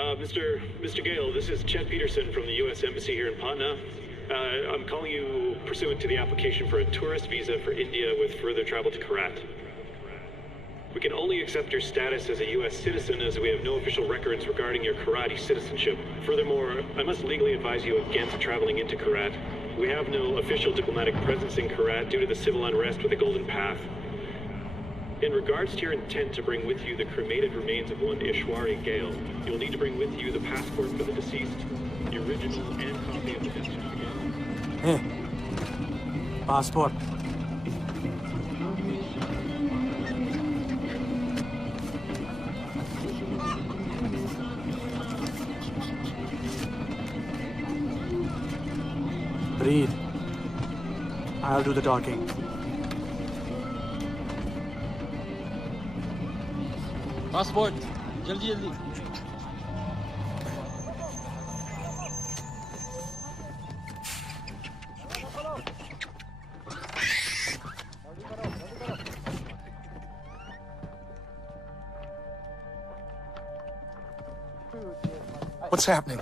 Mr. Gale, this is Chet Peterson from the U.S. Embassy here in Patna. I'm calling you pursuant to the application for a tourist visa for India with further travel to Karat. We can only accept your status as a U.S. citizen as we have no official records regarding your Karate citizenship. Furthermore, I must legally advise you against traveling into Karat. We have no official diplomatic presence in Karat due to the civil unrest with the Golden Path. In regards to your intent to bring with you the cremated remains of one Ishwari Gale, you'll need to bring with you the passport for the deceased, the original and copy of the death certificate. Hey, passport. Breathe. I'll do the talking. Passport, जल्दी जल्दी. What's happening?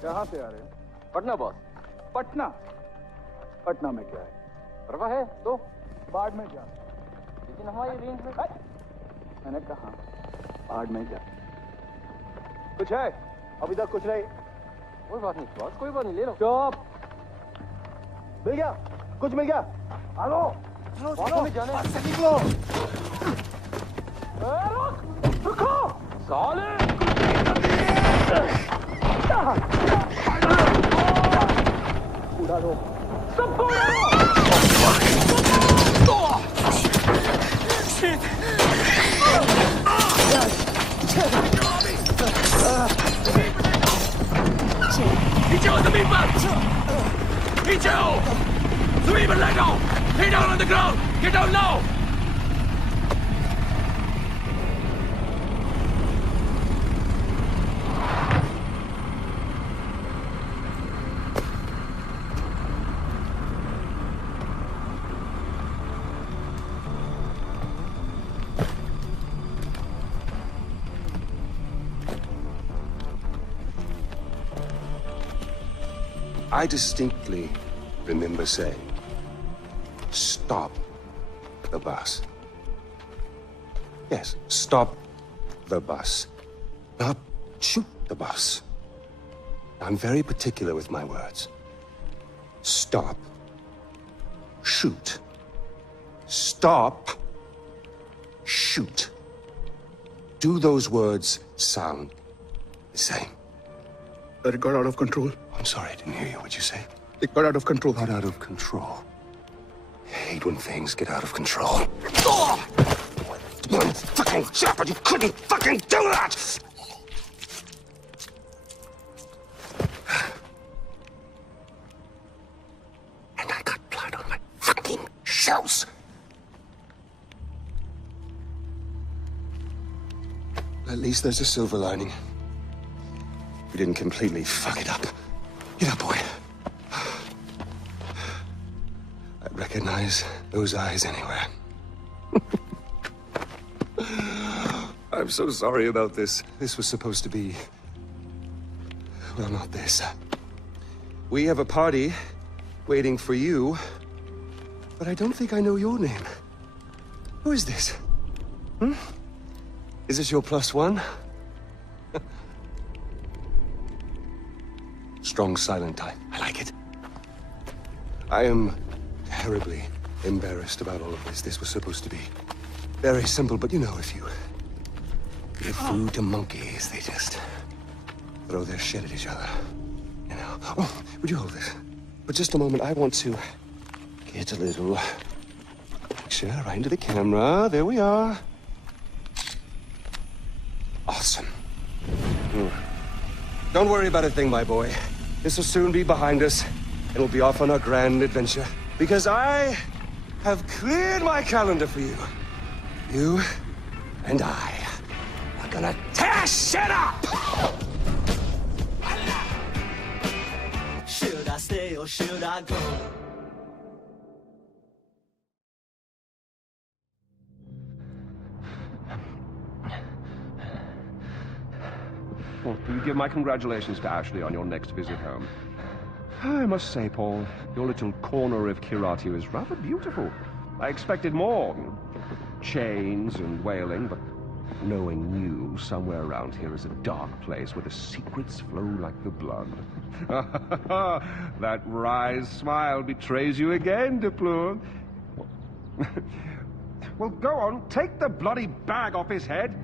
कहाँ से आ रहे हो? Patna boss. Patna? Patna में क्या है? परवाह है तो बाढ़ में जा. लेकिन हमारी रेंज में मैंने कहा बाढ़ में जा. कुछ है? अभी तक कुछ नहीं. कोई बात नहीं बॉस, कोई बात नहीं, ले लो. चुप. मिल गया? कुछ मिल गया? आलो. चलो में जाने. से निकलो. रुको. साले. उड़ा दो. सबको उड़ा दो. नीचे जमीन पर. नीचे हो. जमीन पर लग जाओ. Lay down on the ground. Get down now. I distinctly remember saying, stop the bus. Yes, stop the bus. Not shoot the bus. I'm very particular with my words. Stop. Shoot. Stop. Shoot. Do those words sound the same? It got out of control. I'm sorry, I didn't hear you. What'd you say? It got out of control. Got out of control. I hate when things get out of control. One fucking shepherd, you couldn't fucking do that! And I got blood on my fucking shoes. At least there's a silver lining. We didn't completely fuck it up. Get up, boy. I'd recognize those eyes anywhere. I'm so sorry about this. This was supposed to be... Well, not this. We have a party waiting for you, but I don't think I know your name. Who is this? Hmm? Is this your plus one? Strong silent type. I like it. I am terribly embarrassed about all of this. This was supposed to be very simple, but you know, if you give food to monkeys, they just throw their shit at each other. You know. Oh, would you hold this? For just a moment, I want to get a little picture right into the camera. There we are. Awesome. Don't worry about a thing, my boy. This will soon be behind us, and we'll be off on our grand adventure. Because I have cleared my calendar for you. You and I are gonna tear shit up! Should I stay or should I go? Well, will you give my congratulations to Ashley on your next visit home? I must say, Paul, your little corner of Kiratu is rather beautiful. I expected more. Chains and wailing, but knowing you, somewhere around here is a dark place where the secrets flow like the blood. That wry smile betrays you again, Deplour. Well, go on, take the bloody bag off his head.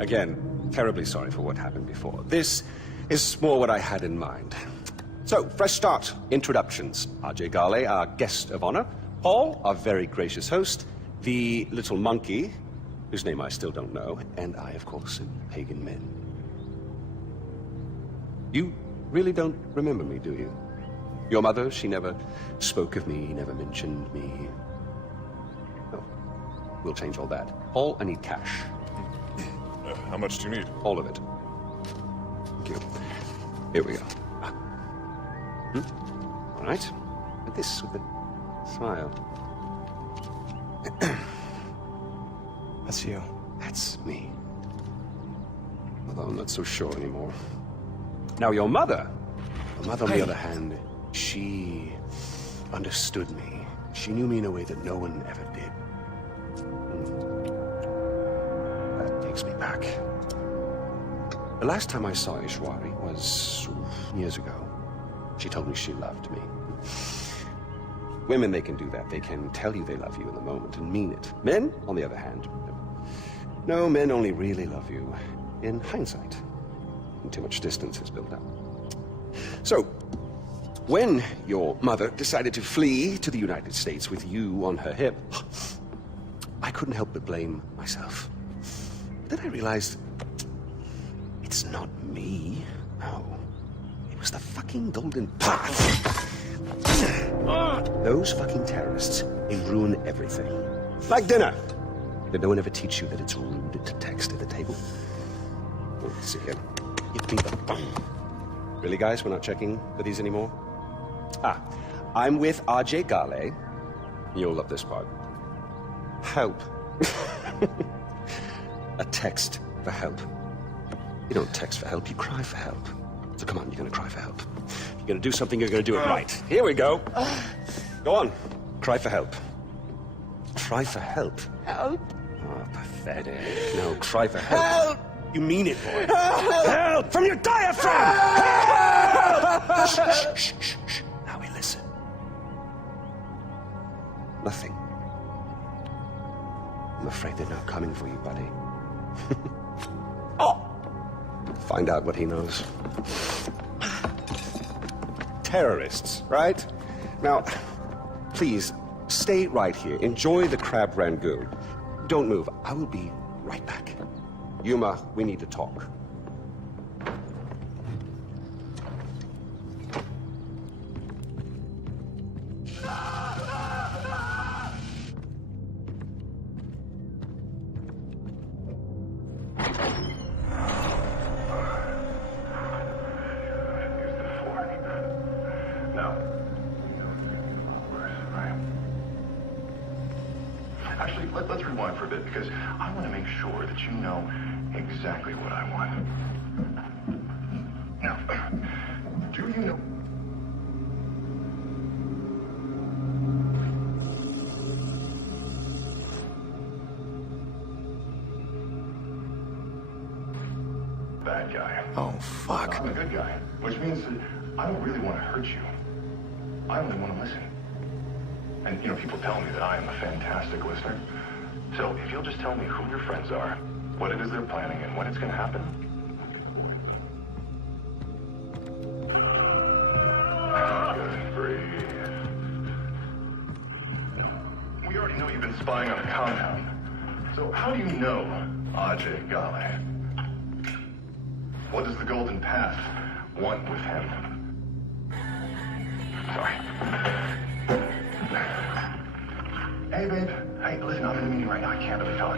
Again, terribly sorry for what happened before. This is more what I had in mind. So, fresh start. Introductions. R.J. Gale, our guest of honor. Paul, our very gracious host. The little monkey, whose name I still don't know. And I, of course, am Pagan Men. You really don't remember me, do you? Your mother, she never spoke of me, never mentioned me. Oh, we'll change all that. Paul, I need cash. How much do you need? All of it. Thank you. Here we go. All right. Like this, with a smile. That's you. That's me. Although I'm not so sure anymore. Now, your mother, on the other hand, she understood me. She knew me in a way that no one ever did. That takes me back. The last time I saw Ishwari was years ago. She told me she loved me. Women, they can do that. They can tell you they love you in the moment and mean it. Men, on the other hand, no, men only really love you in hindsight. And too much distance has built up. So, when your mother decided to flee to the United States with you on her hip, I couldn't help but blame myself. Then I realized it's not me. No. It was the fucking Golden Path. Those fucking terrorists, they ruin everything. Like dinner. Did no one ever teach you that it's rude to text at the table? Let's see here. Give me the bum. Really, guys? We're not checking for these anymore? I'm with R.J. Gale. You'll love this part. Help. A text for help. You don't text for help, you cry for help. So come on, you're gonna cry for help. If you're gonna do something, you're gonna do it right. Here we go. Go on. Cry for help. Cry for help. Help! Oh, pathetic. No, cry for help. Help! You mean it, boy. Help! From your diaphragm! Help! Shh, shh, shh, shh, shh. Now we listen. Nothing. I'm afraid they're not coming for you, buddy. Oh! Find out what he knows. Terrorists, right? Now, please, stay right here. Enjoy the crab rangoon. Don't move. I will be right back. Yuma, we need to talk. Actually, let's rewind for a bit, because I want to make sure that you know exactly what I want. Now, do you know... Bad guy. Oh, fuck. I'm a good guy, which means that I don't really want to hurt you. I only want to listen. And, you know, people tell me that I am a fantastic listener. So, if you'll just tell me who your friends are, what it is they're planning, and when it's going to happen, good, breathe. We already know you've been spying on the compound. So, how do you know Ajay Gale? What does the Golden Path want with him? Sorry. Hey, babe. Hey, listen, I'm in a meeting right now. I can't really talk.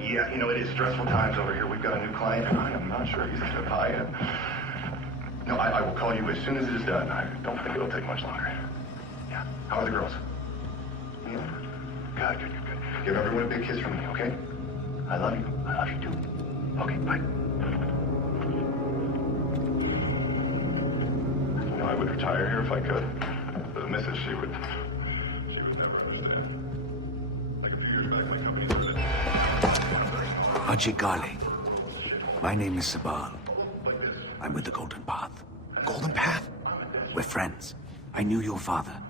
Yeah, you know, it is stressful times over here. We've got a new client, and I am not sure he's going to buy in. No, I will call you as soon as it is done. I don't think it'll take much longer. Yeah. How are the girls? Yeah. Good. Give everyone a big kiss from me, okay? I love you. I love you too. Okay, bye. You know, I would retire here if I could. The missus, she would never understand. Like a few years back, my company started. Ajay Ghale. My name is Sabal. I'm with the Golden Path. Golden Path? We're friends. I knew your father.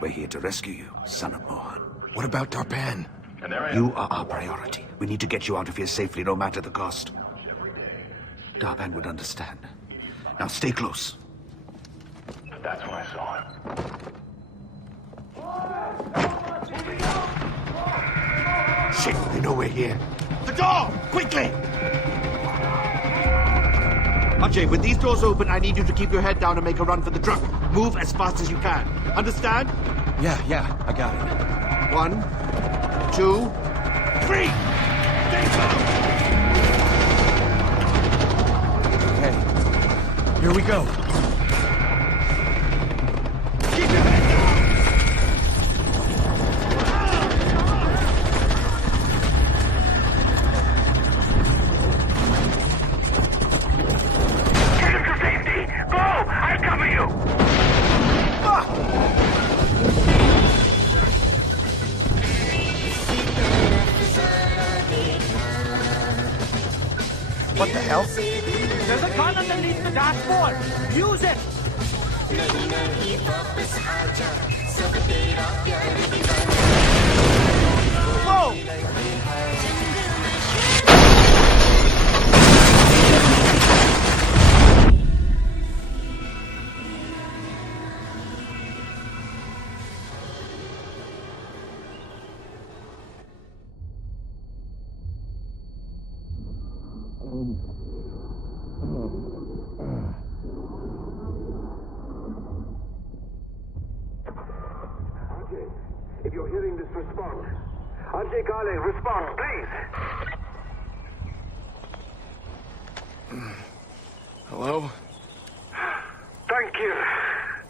We're here to rescue you, son of Mohan. What about Darpan? And there I am. You are our priority. We need to get you out of here safely, no matter the cost. Darpan would understand. Now stay close. That's when I saw him. Shit, they know we're here. The door! Quickly! Ajay, when these doors open, I need you to keep your head down and make a run for the truck. Move as fast as you can. Understand? Yeah, I got it. 1, 2, 3! Stay close! Okay, here we go. Keep your head down! Get him to safety! Go! I cover you! What the hell? There's a gun underneath the dashboard! Use it! Whoa! If you're hearing this, respond. Ajay Ghale, respond, please. Hello? Thank you.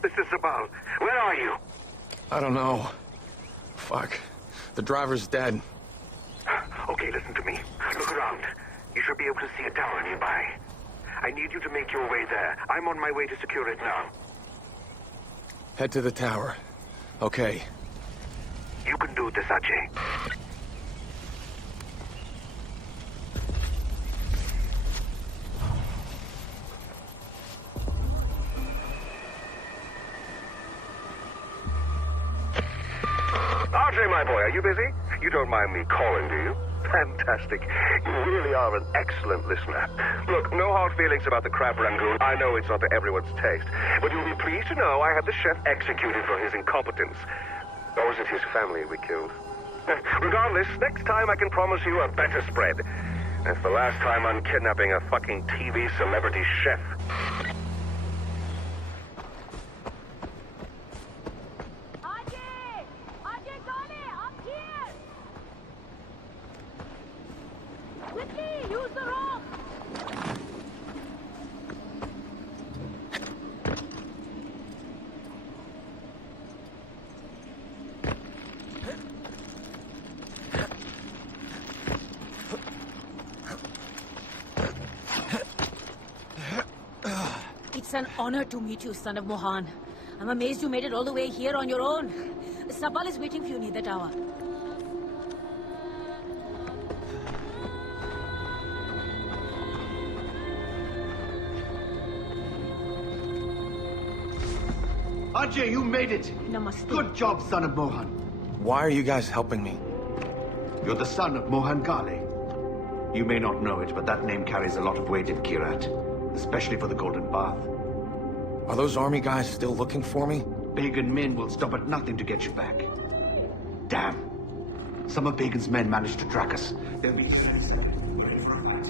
This is Sabal. Where are you? I don't know. Fuck. The driver's dead. Okay, listen to me. Look around. You should be able to see a tower nearby. I need you to make your way there. I'm on my way to secure it now. Head to the tower. Okay. You can do this, Ajay. Ajay, my boy, are you busy? You don't mind me calling, do you? Fantastic. You really are an excellent listener. Look, no hard feelings about the crab rangoon. I know it's not to everyone's taste. But you'll be pleased to know I had the chef executed for his incompetence. Or was it his family we killed? Regardless, next time I can promise you a better spread. That's the last time I'm kidnapping a fucking TV celebrity chef. Ajay Ghale, up here! Quickly, use the rope! It's an honor to meet you, son of Mohan. I'm amazed you made it all the way here on your own. Sabal is waiting for you near the tower. Ajay, you made it! Namaste. Good job, son of Mohan. Why are you guys helping me? You're the son of Mohan Ghale. You may not know it, but that name carries a lot of weight in Kirat, especially for the Golden Path. Are those army guys still looking for me? Pagan men will stop at nothing to get you back. Damn. Some of Pagan's men managed to track us. They'll be here in a second. Ready for a fight.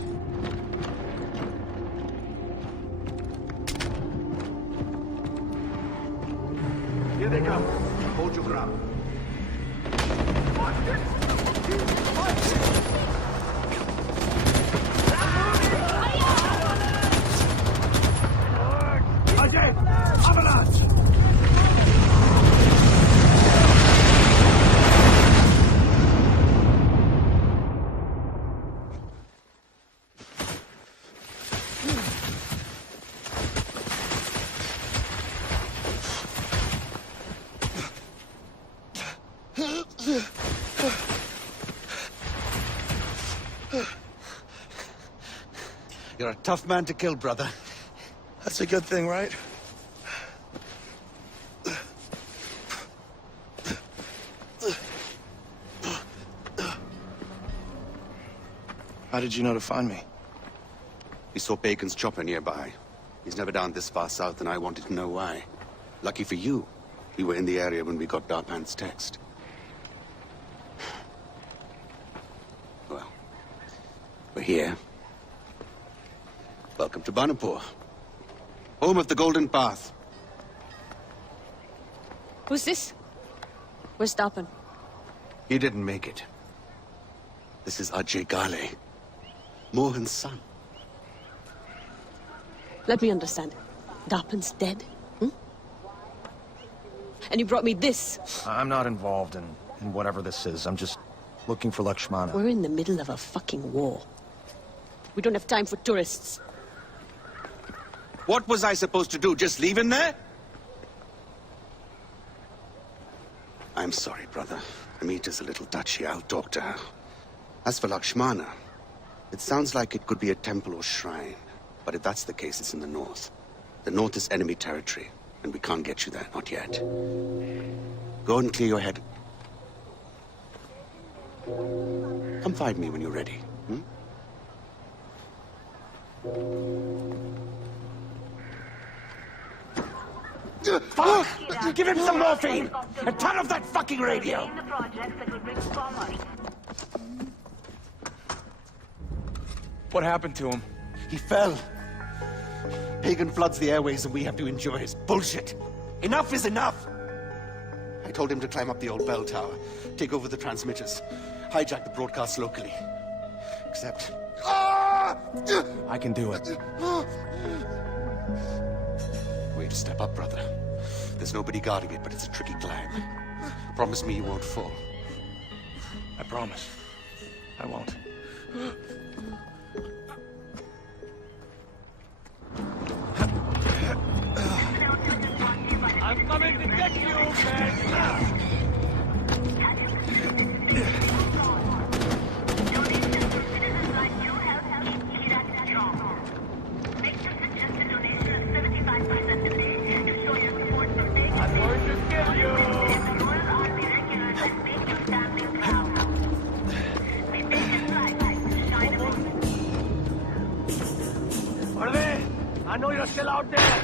Here they come. Hold your ground. Ajay! Avalanche! Tough man to kill, brother. That's a good thing, right? How did you know to find me? We saw Bacon's chopper nearby. He's never down this far south, and I wanted to know why. Lucky for you, we were in the area when we got Darpan's text. Well, we're here. Welcome to Banapur, home of the Golden Path. Who's this? Where's Darpan? He didn't make it. This is Ajay Gale, Mohan's son. Let me understand. Darpan's dead? Hmm? And you brought me this? I'm not involved in whatever this is. I'm just looking for Lakshmana. We're in the middle of a fucking war. We don't have time for tourists. What was I supposed to do? Just leave him there? I'm sorry, brother. Amita's a little touchy. I'll talk to her. As for Lakshmana, it sounds like it could be a temple or shrine. But if that's the case, it's in the north. The north is enemy territory, and we can't get you there, not yet. Go and clear your head. Come find me when you're ready. Hmm? Fuck! Give him some morphine! And turn off that fucking radio! What happened to him? He fell. Pagan floods the airways and we have to endure his bullshit. Enough is enough! I told him to climb up the old bell tower, take over the transmitters, hijack the broadcast locally. Except... I can do it. Way to step up, brother. There's nobody guarding it, but it's a tricky climb. Promise me you won't fall. I promise. I won't. I'm coming to get you, man! I know you're still out there.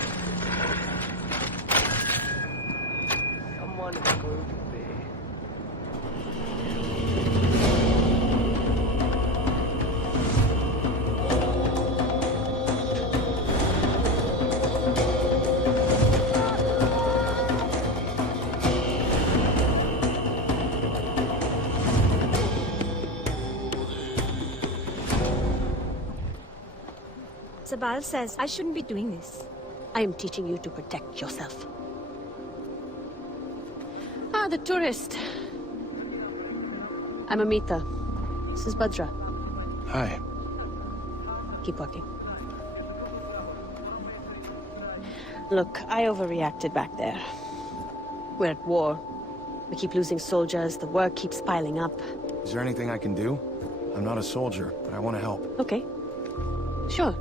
Someone is going to pay. Sabal says I shouldn't be doing this. I am teaching you to protect yourself. Ah, the tourist. I'm Amita. This is Bhadra. Hi. Keep walking. Look, I overreacted back there. We're at war. We keep losing soldiers, the work keeps piling up. Is there anything I can do? I'm not a soldier, but I want to help. Okay. Sure.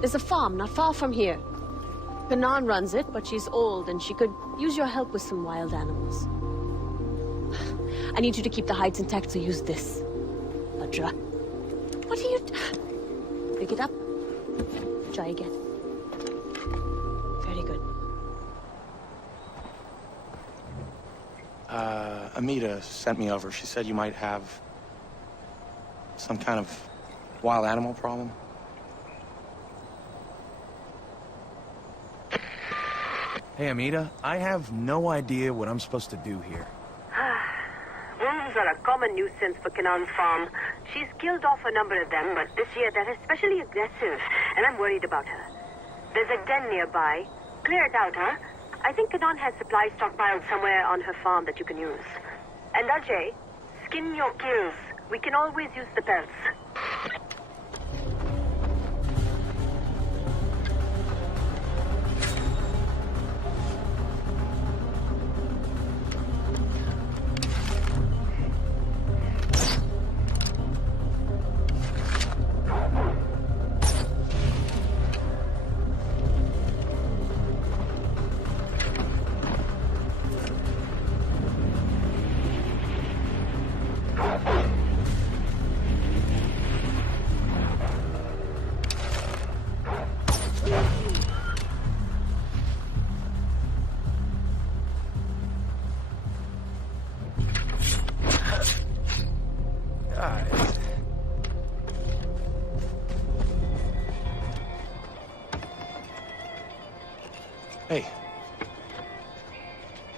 There's a farm not far from here. Kanan runs it, but she's old and she could use your help with some wild animals. I need you to keep the hides intact, so use this. Bhadra. What are you... Pick it up. Try again. Very good. Amita sent me over. She said you might have some kind of wild animal problem. Hey, Amita, I have no idea what I'm supposed to do here. Wolves are a common nuisance for Kanan's farm. She's killed off a number of them, but this year they're especially aggressive, and I'm worried about her. There's a den nearby. Clear it out, huh? I think Kanan has supplies stockpiled somewhere on her farm that you can use. And Ajay, skin your kills. We can always use the pelts.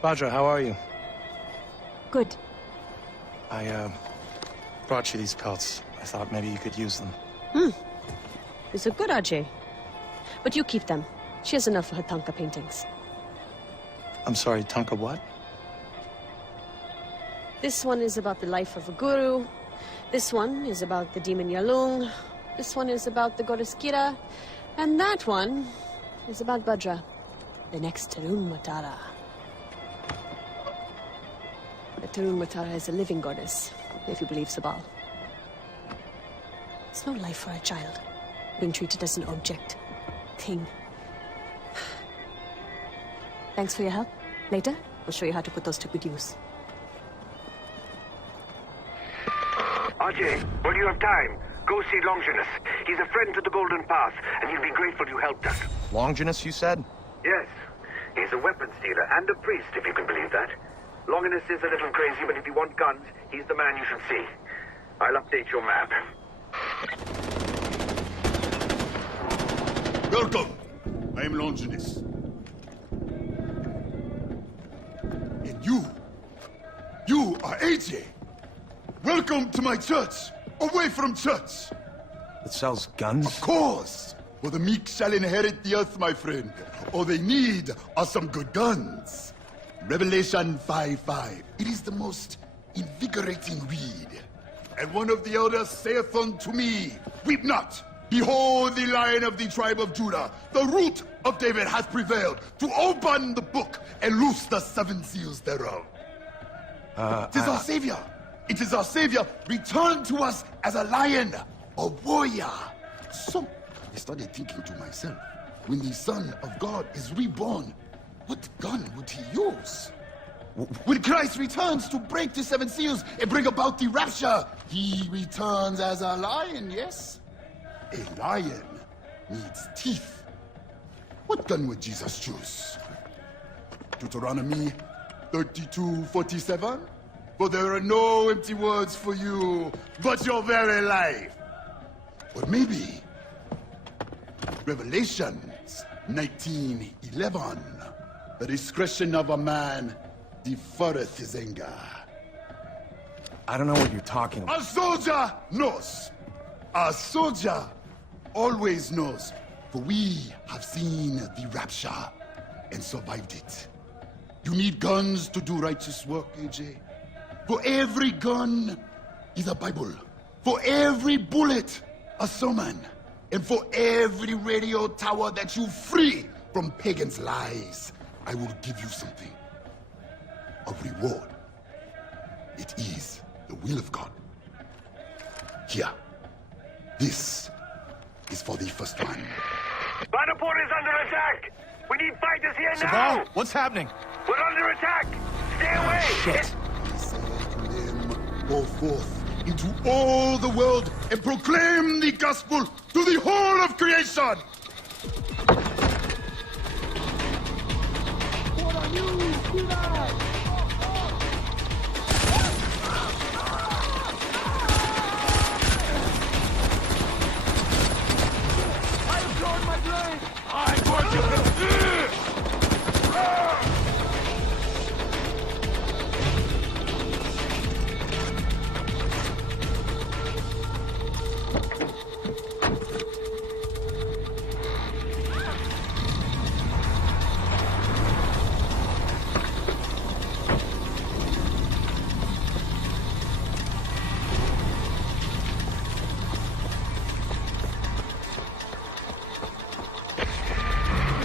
Bajra, how are you? Good. I, brought you these pelts. I thought maybe you could use them. These are good, Ajay. But you keep them. She has enough for her Tanka paintings. I'm sorry, Tanka what? This one is about the life of a guru. This one is about the demon Yalung. This one is about the goddess Kira. And that one is about Bajra, the next Tarun Matara. The Tarun Matara is a living goddess, if you believe Sabal. It's no life for a child, being treated as an object, thing. Thanks for your help. Later, we'll show you how to put those to good use. Ajay, when you have time, go see Longinus. He's a friend to the Golden Path, and he'll be grateful you helped us. Longinus, you said? Yes. He's a weapons dealer and a priest, if you can believe that. Longinus is a little crazy, but if you want guns, he's the man you should see. I'll update your map. Welcome. I am Longinus. And you are AJ. Welcome to my church. Away from church. It sells guns? Of course. For the meek shall inherit the earth, my friend. All they need are some good guns. Revelation 5:5. It is the most invigorating read. And one of the elders saith unto me, Weep not. Behold, the Lion of the tribe of Judah, the root of David, hath prevailed to open the book and loose the 7 seals thereof. It is our Savior. It is our Savior returned to us as a lion, a warrior. So, I started thinking to myself, when the Son of God is reborn, what gun would he use? When Christ returns to break the 7 seals and bring about the rapture, he returns as a lion, yes? A lion needs teeth. What gun would Jesus choose? Deuteronomy 32:47? For there are no empty words for you, but your very life. Or maybe Revelations 19:11. The discretion of a man deferreth his anger. I don't know what you're talking about. A soldier knows. A soldier always knows. For we have seen the rapture and survived it. You need guns to do righteous work, AJ. For every gun is a Bible. For every bullet, a sermon. And for every radio tower that you free from pagans' lies, I will give you something. A reward. It is the will of God. Here. This is for the first one. Banapur is under attack! We need fighters here now! Sabal, what's happening? We're under attack! Stay away! Shit! Go forth into all the world and proclaim the gospel to the whole of creation! What are you? I have drawn my blade! I'm going to...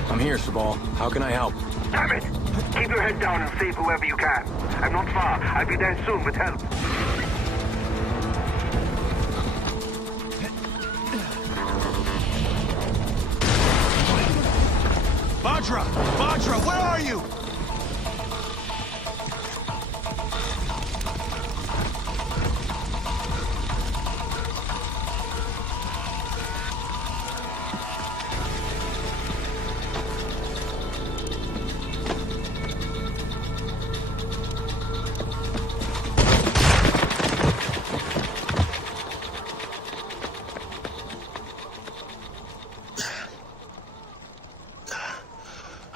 I'm here, Sabal. How can I help? Damn it! Keep your head down and save whoever you can. I'm not far. I'll be there soon with help. Bajra! Bajra, where are you?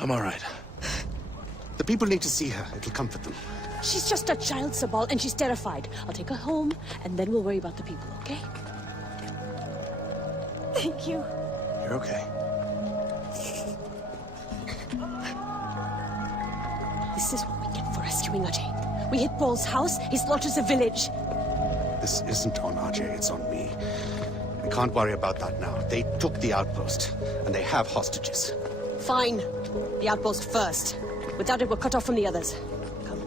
I'm all right. The people need to see her. It'll comfort them. She's just a child, Sabal, and she's terrified. I'll take her home, and then we'll worry about the people, okay? Thank you. You're okay. This is what we get for rescuing Ajay. We hit Paul's house, he slaughters a village. This isn't on Ajay, it's on me. We can't worry about that now. They took the outpost, and they have hostages. Fine. The outpost first. Without it, we're cut off from the others. Come.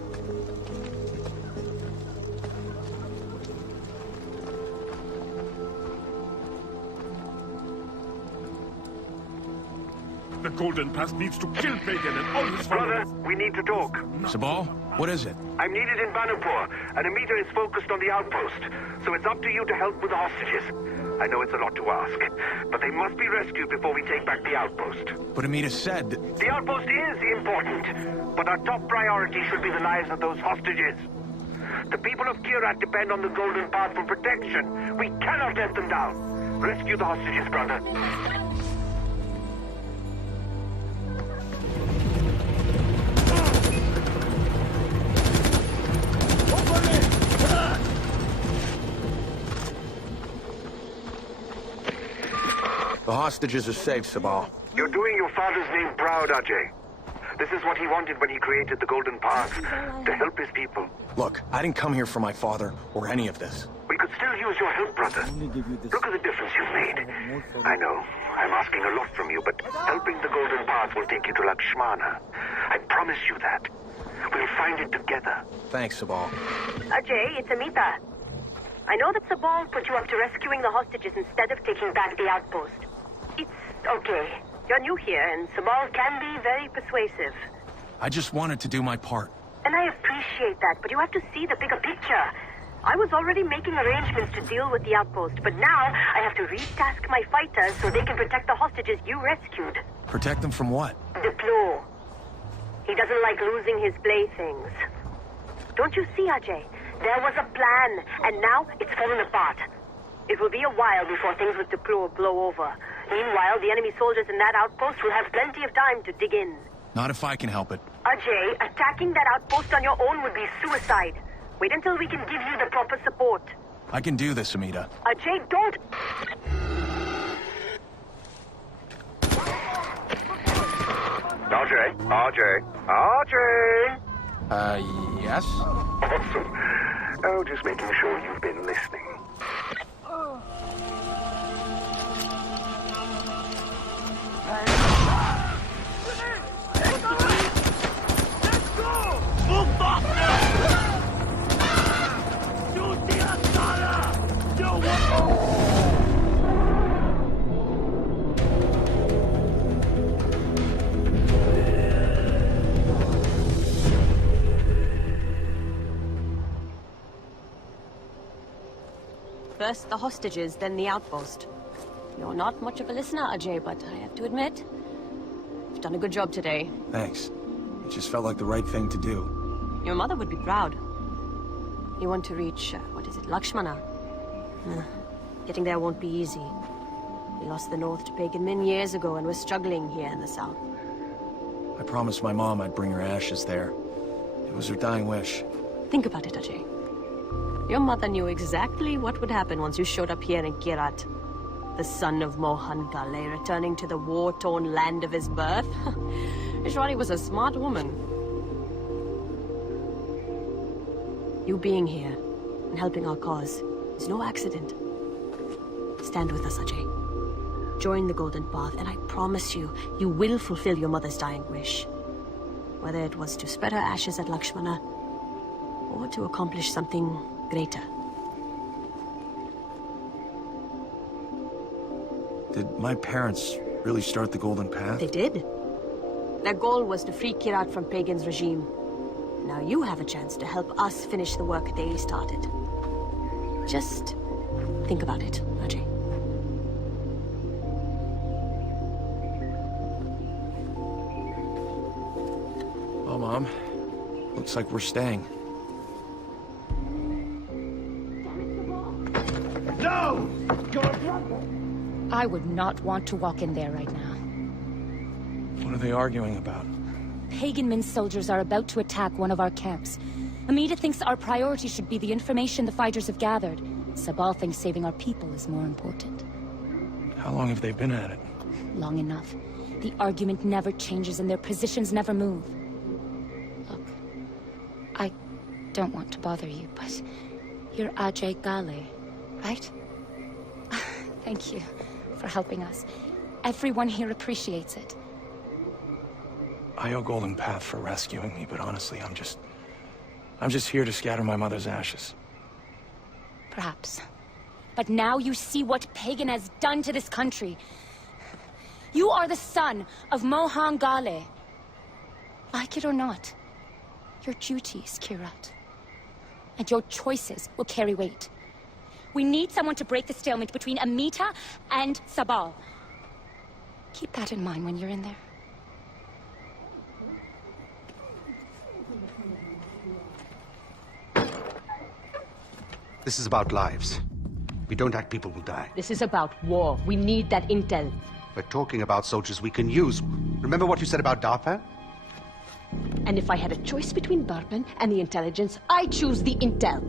The Golden Path needs to kill Pagan and all his followers. Brother, we need to talk. Sabal, what is it? I'm needed in Banapur, and Amita is focused on the outpost. So it's up to you to help with the hostages. I know it's a lot to ask, but they must be rescued before we take back the outpost. But Amita said that... The outpost is important, but our top priority should be the lives of those hostages. The people of Kirat depend on the Golden Path for protection. We cannot let them down. Rescue the hostages, brother. The hostages are safe, Sabal. You're doing your father's name proud, Ajay. This is what he wanted when he created the Golden Path, to help his people. Look, I didn't come here for my father or any of this. We could still use your help, brother. Look at the difference you've made. I know, I'm asking a lot from you, but helping the Golden Path will take you to Lakshmana. I promise you that. We'll find it together. Thanks, Sabal. Ajay, it's Amita. I know that Sabal put you up to rescuing the hostages instead of taking back the outpost. It's okay. You're new here, and Sabal can be very persuasive. I just wanted to do my part. And I appreciate that, but you have to see the bigger picture. I was already making arrangements to deal with the outpost, but now I have to retask my fighters so they can protect the hostages you rescued. Protect them from what? Diplo. He doesn't like losing his playthings. Don't you see, Ajay? There was a plan, and now it's fallen apart. It will be a while before things with Diplo blow over. Meanwhile, the enemy soldiers in that outpost will have plenty of time to dig in. Not if I can help it. Ajay, attacking that outpost on your own would be suicide. Wait until we can give you the proper support. I can do this, Amita. Ajay, don't... Ajay! Yes? Awesome. Oh, just making sure you've been listening. First the hostages, then the outpost. You're not much of a listener, Ajay, but I have to admit, you've done a good job today. Thanks. It just felt like the right thing to do. Your mother would be proud. You want to reach, Lakshmana? Getting there won't be easy. We lost the north to pagan men years ago, and we're struggling here in the south. I promised my mom I'd bring her ashes there. It was her dying wish. Think about it, Ajay. Your mother knew exactly what would happen once you showed up here in Kirat. The son of Mohan Kale returning to the war-torn land of his birth. Ishwari was a smart woman. You being here and helping our cause is no accident. Stand with us, Ajay. Join the Golden Path, and I promise you, you will fulfill your mother's dying wish. Whether it was to spread her ashes at Lakshmana, or to accomplish something greater. Did my parents really start the Golden Path? They did. Their goal was to free Kirat from Pagan's regime. Now you have a chance to help us finish the work they started. Just think about it, Ajay. Well, Mom, looks like we're staying. No! I would not want to walk in there right now. What are they arguing about? pagan Min soldiers are about to attack one of our camps. Amita thinks our priority should be the information the fighters have gathered. Sabal thinks saving our people is more important. How long have they been at it? Long enough. The argument never changes and their positions never move. Look, I don't want to bother you, but you're Ajay Gale, right? Thank you for helping us. Everyone here appreciates it. I owe Golden Path for rescuing me, but honestly, I'm just here to scatter my mother's ashes. Perhaps. But now you see what Pagan has done to this country. You are the son of Mohan Gale. Like it or not, your duty is Kirat. And your choices will carry weight. We need someone to break the stalemate between Amita and Sabal. Keep that in mind when you're in there. This is about lives. We don't act, people will die. This is about war. We need that intel. We're talking about soldiers we can use. Remember what you said about DARPA? And if I had a choice between Darpan and the intelligence, I choose the intel.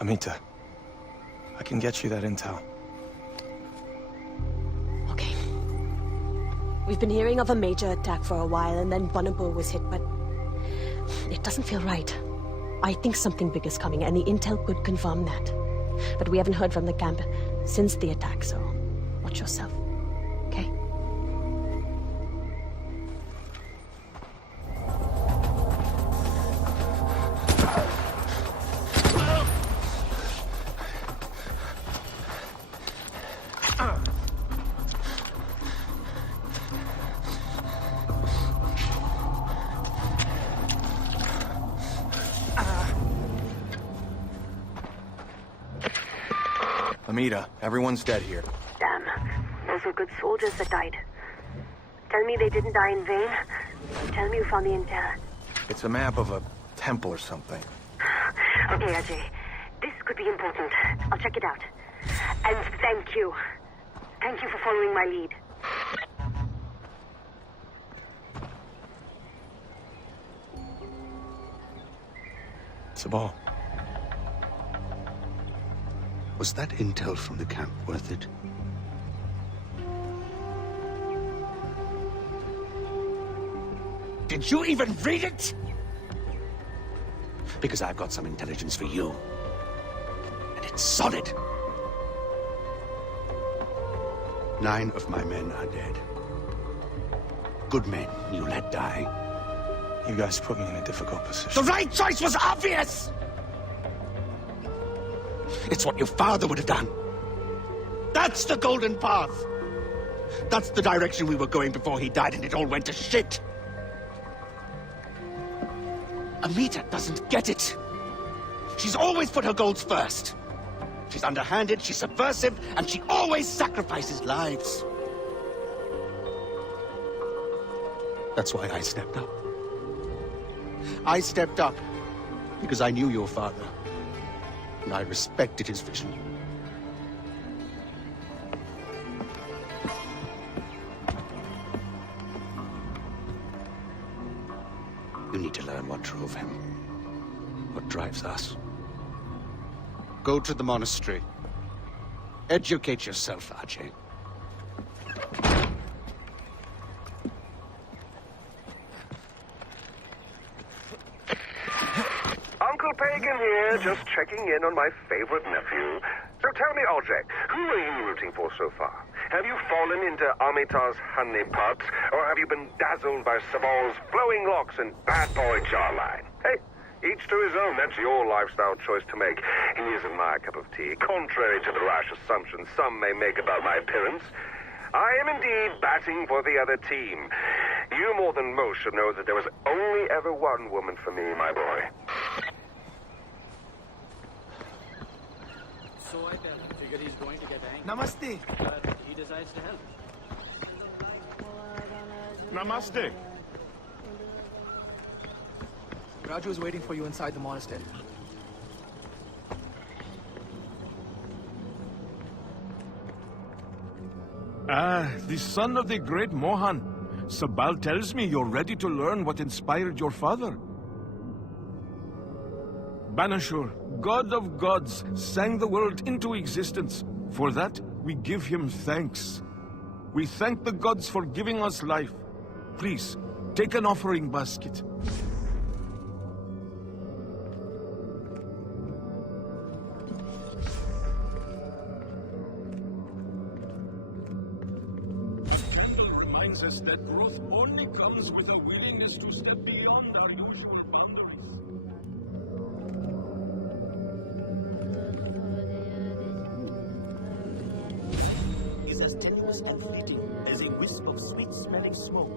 Amita, I can get you that intel. Okay. We've been hearing of a major attack for a while, and then Bunapur was hit, but it doesn't feel right. I think something big is coming, and the intel could confirm that. But we haven't heard from the camp since the attack, so watch yourself, okay? Amita, everyone's dead here. Damn. Those were good soldiers that died. Tell me they didn't die in vain. Tell me you found the intel. It's a map of a temple or something. Okay, Ajay. This could be important. I'll check it out. And thank you. Thank you for following my lead. Sabal. Was that intel from the camp worth it? Did you even read it? Because I've got some intelligence for you. And it's solid. 9 of my men are dead. Good men you let die. You guys put me in a difficult position. The right choice was obvious! It's what your father would have done. That's the golden path. That's the direction we were going before he died and it all went to shit. Amita doesn't get it. She's always put her goals first. She's underhanded, she's subversive, and she always sacrifices lives. That's why I stepped up. I stepped up because I knew your father. And I respected his vision. You need to learn what drove him. What drives us. Go to the monastery. Educate yourself, Ajay. Uncle Pagan here, just checking in on my favorite nephew. So tell me, Ajay, who are you rooting for so far? Have you fallen into Amita's honeypot, or have you been dazzled by Sabal's flowing locks and bad boy jawline? Hey, each to his own. That's your lifestyle choice to make. He isn't my cup of tea, contrary to the rash assumptions some may make about my appearance. I am indeed batting for the other team. You more than most should know that there was only ever one woman for me, my boy. So I figured he's going to get angry. Namaste. But he decides to help. Namaste. Raju is waiting for you inside the monastery. Ah, the son of the great Mohan. Sabal tells me you're ready to learn what inspired your father. Banashur, god of gods, sang the world into existence. For that, we give him thanks. We thank the gods for giving us life. Please, take an offering basket. Candle reminds us that growth only comes with a willingness to step beyond our usual boundaries. Is as tenuous and fleeting as a wisp of sweet-smelling smoke.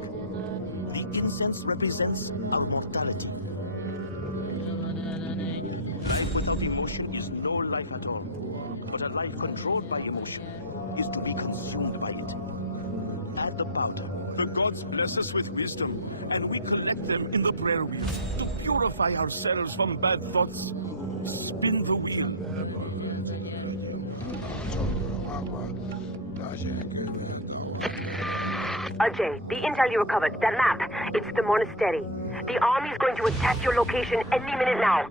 The incense represents our mortality. Life without emotion is no life at all. But a life controlled by emotion is to be consumed by it. Add the powder. The gods bless us with wisdom, and we collect them in the prayer wheel to purify ourselves from bad thoughts. Spin the wheel. Ajay, the intel you recovered, that map, it's the monastery. The army's going to attack your location any minute now.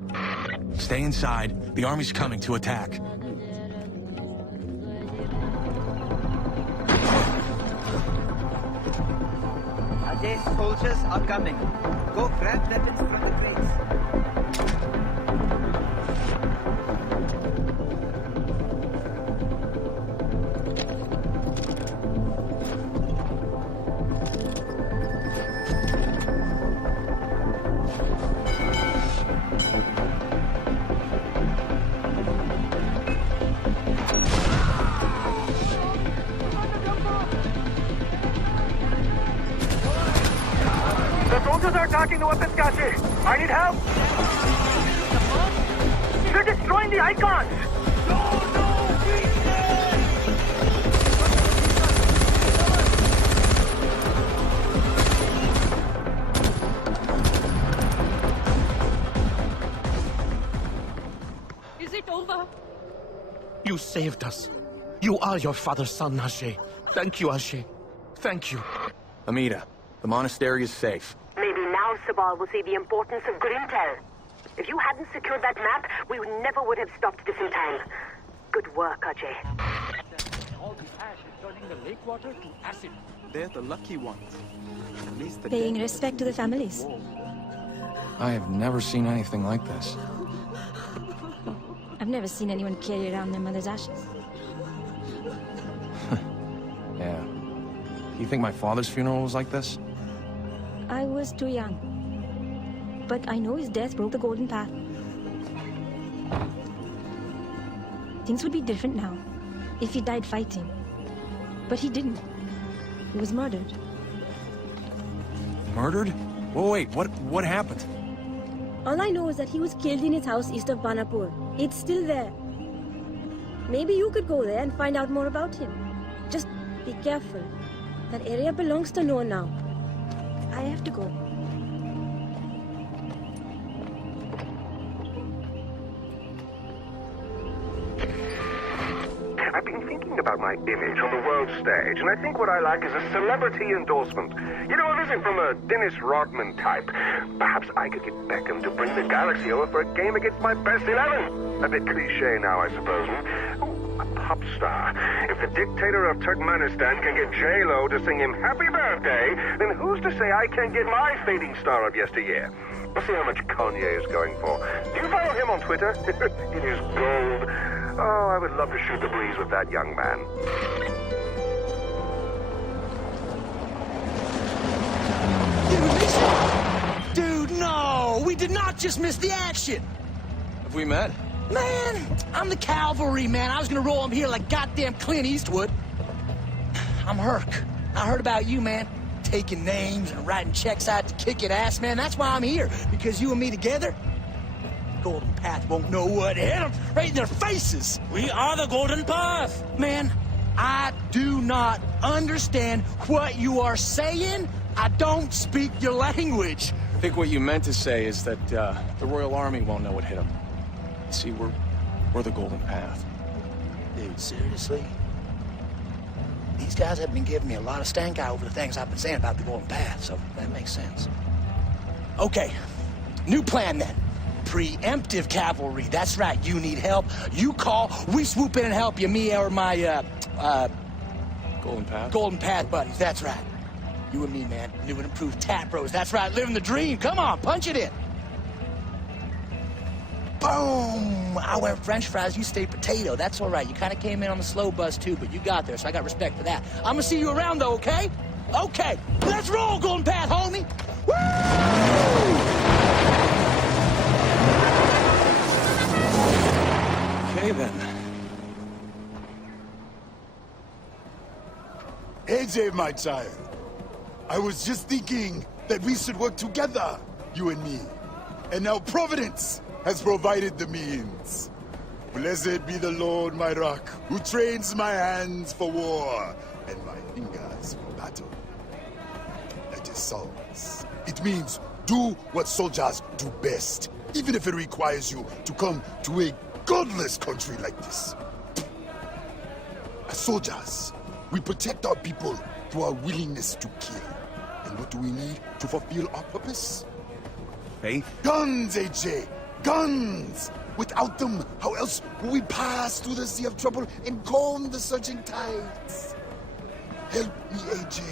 Stay inside. The army's coming to attack. Ajay's soldiers are coming. Go grab weapons from the crates. Attacking the weapons cache! I need help! They're destroying the icons! Is it over? You saved us. You are your father's son, Ashe. Thank you, Ashe. Thank you. Amita, the monastery is safe. Maybe now Sabal will see the importance of good intel. If you hadn't secured that map, we never would have stopped this in time. Good work, Ajay. All the ash is turning the lake water to acid. They're the lucky ones. At least the Paying respect to the families. I have never seen anything like this. I've never seen anyone carry around their mother's ashes. Yeah. You think my father's funeral was like this? I was too young. But I know his death broke the golden path. Things would be different now if he died fighting. But he didn't. He was murdered. Murdered? Whoa, wait, what happened? All I know is that he was killed in his house east of Banapur. It's still there. Maybe you could go there and find out more about him. Just be careful. That area belongs to no one now. I have to go. I've been thinking about my image on the world stage, and I think what I like is a celebrity endorsement. You know, a visit from a Dennis Rodman type. Perhaps I could get Beckham to bring the Galaxy over for a game against my best 11. A bit cliche now, I suppose. Ooh, a pop star. If the dictator of Turkmenistan can get J-Lo to sing him happy birthday, then who's to say I can't get my fading star of yesteryear? Let's see how much Kanye is going for. Do you follow him on Twitter? It is gold. Oh, I would love to shoot the breeze with that young man. Dude, no! We did not just miss the action! Have we met? Man, I'm the cavalry, man. I was gonna roll him here like goddamn Clint Eastwood. I'm Herc. I heard about you, man. Taking names and writing checks out to kick it ass, man. That's why I'm here. Because you and me together, Golden Path won't know what hit them right in their faces. We are the Golden Path. Man, I do not understand what you are saying. I don't speak your language. think what you meant to say is that the Royal Army won't know what hit them. See, we're the Golden Path. Dude, seriously? These guys have been giving me a lot of stank eye over the things I've been saying about the Golden Path, so that makes sense. Okay, new plan then. Preemptive cavalry, that's right. You need help, you call, we swoop in and help you, me or my, Golden Path? Golden Path buddies, that's right. You and me, man, new and improved Tat Bros, that's right, living the dream. Come on, punch it in. Boom! I went French fries, you stay potato. That's all right. You kind of came in on the slow bus, too, but you got there, so I got respect for that. I'm gonna see you around, though, okay? Okay, let's roll, Golden Path, homie! Woo! Okay, then. AJ, my child. I was just thinking that we should work together, you and me. And now Providence has provided the means. Blessed be the Lord, my rock, who trains my hands for war and my fingers for battle. That is Psalms. It means do what soldiers do best, even if it requires you to come to a godless country like this. As soldiers, we protect our people through our willingness to kill. And what do we need to fulfill our purpose? Faith? Guns, AJ! Guns! Without them, how else will we pass through the sea of trouble and calm the surging tides? Help me, AJ,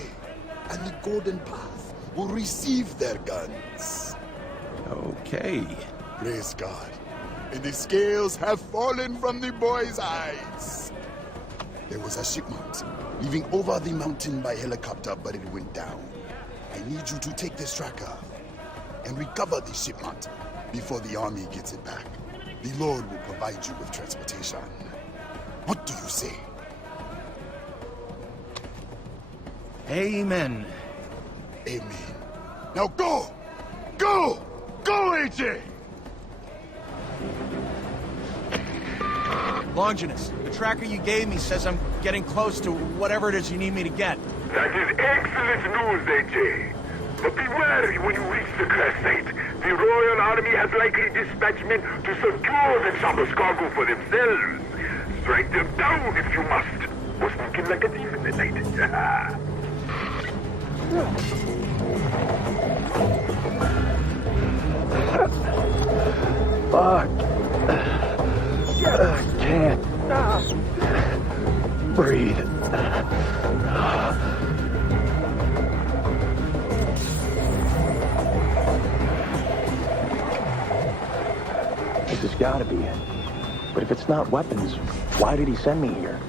and the Golden Path will receive their guns. Okay. Praise God. And the scales have fallen from the boy's eyes. There was a shipment leaving over the mountain by helicopter, but it went down. I need you to take this tracker and recover the shipment before the army gets it back. The Lord will provide you with transportation. What do you say? Amen. Amen. Now go! Go! Go, AJ! Longinus, the tracker you gave me says I'm getting close to whatever it is you need me to get. That is excellent news, AJ. But beware when you reach the crest site. The Royal Army has likely dispatched men to secure the chopper's cargo for themselves. Strike them down if you must. Or sneak in like a thief in the night. Fuck. I can't breathe. This has got to be it. But if it's not weapons, why did he send me here?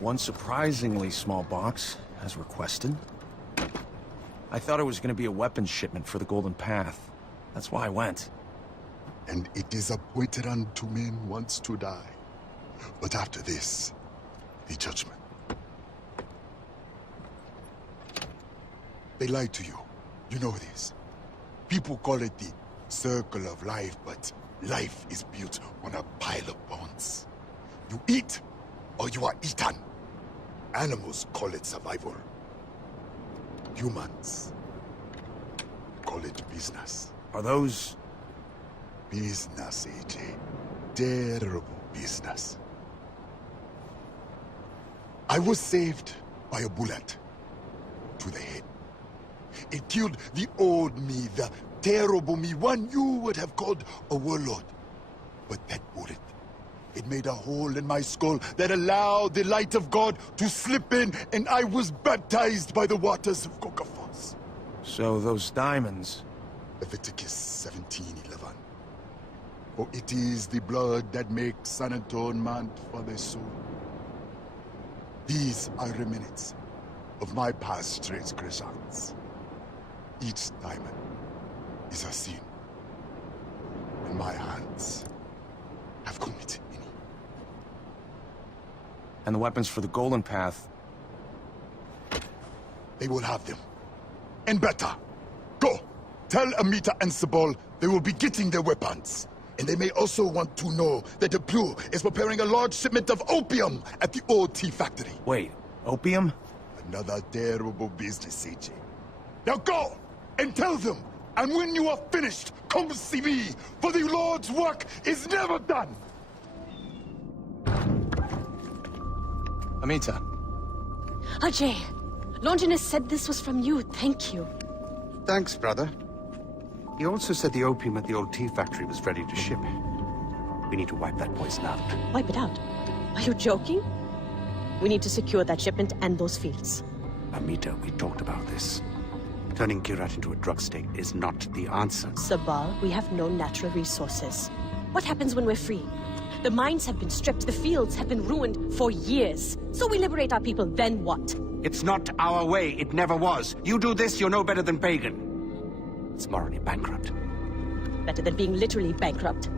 One surprisingly small box, as requested. I thought it was going to be a weapons shipment for the Golden Path. That's why I went. And it is appointed unto men once to die. But after this, the judgment. They lied to you. You know this. People call it the circle of life, but life is built on a pile of bones. You eat, or you are eaten. Animals call it survival. Humans call it business. Are those... Business, AJ. Terrible business. I was saved by a bullet to the head. It killed the old me, the terrible me, one you would have called a warlord. But that bullet, it made a hole in my skull that allowed the light of God to slip in, and I was baptized by the waters of Kokafos. So those diamonds... Leviticus 17:11. For it is the blood that makes an atonement for the soul. These are remnants of my past transgressions. Each diamond is a sin, and my hands have committed many. And the weapons for the Golden Path. They will have them. And better. Go! Tell Amita and Sabal they will be getting their weapons. And they may also want to know that the Blue is preparing a large shipment of opium at the old tea factory. Wait, opium? Another terrible business, CJ. Now go! And tell them! And when you are finished, come see me, for the Lord's work is never done! Amita. Ajay, Longinus said this was from you. Thank you. Thanks, brother. He also said the opium at the old tea factory was ready to ship. We need to wipe that poison out. Wipe it out? Are you joking? We need to secure that shipment and those fields. Amita, we talked about this. Turning Kirat into a drug state is not the answer. Sabal, we have no natural resources. What happens when we're free? The mines have been stripped, the fields have been ruined for years. So we liberate our people, then what? It's not our way. It never was. You do this, you're no better than Pagan. It's morally bankrupt. Better than being literally bankrupt.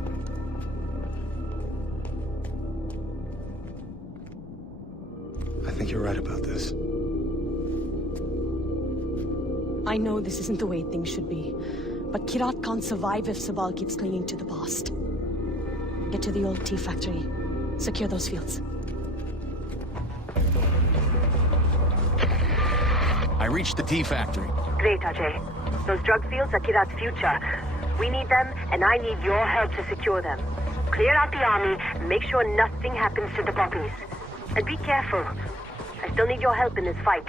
I think you're right about this. I know this isn't the way things should be, but Kirat can't survive if Sabal keeps clinging to the past. Get to the old tea factory. Secure those fields. I reached the tea factory. Great, Ajay. Those drug fields are Kirat's future. We need them, and I need your help to secure them. Clear out the army, and make sure nothing happens to the poppies. And be careful. I still need your help in this fight.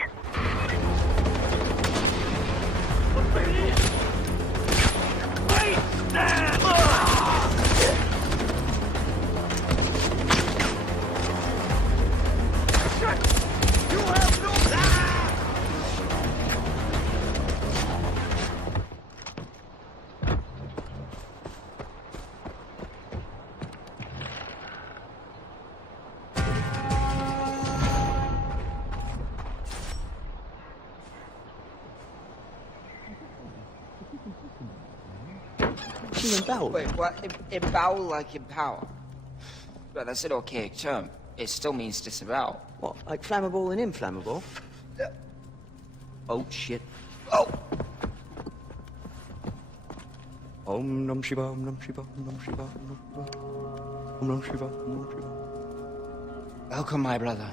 Wait, what? Empower like empower? But that's an archaic term. It still means disavow. What, like flammable and inflammable? Oh, shit. Oh! Om Nam Shiva, Om Nam Shiva, Om Nam Shiva, Om Nam Shiva, Om Nam Shiva. Welcome, my brother.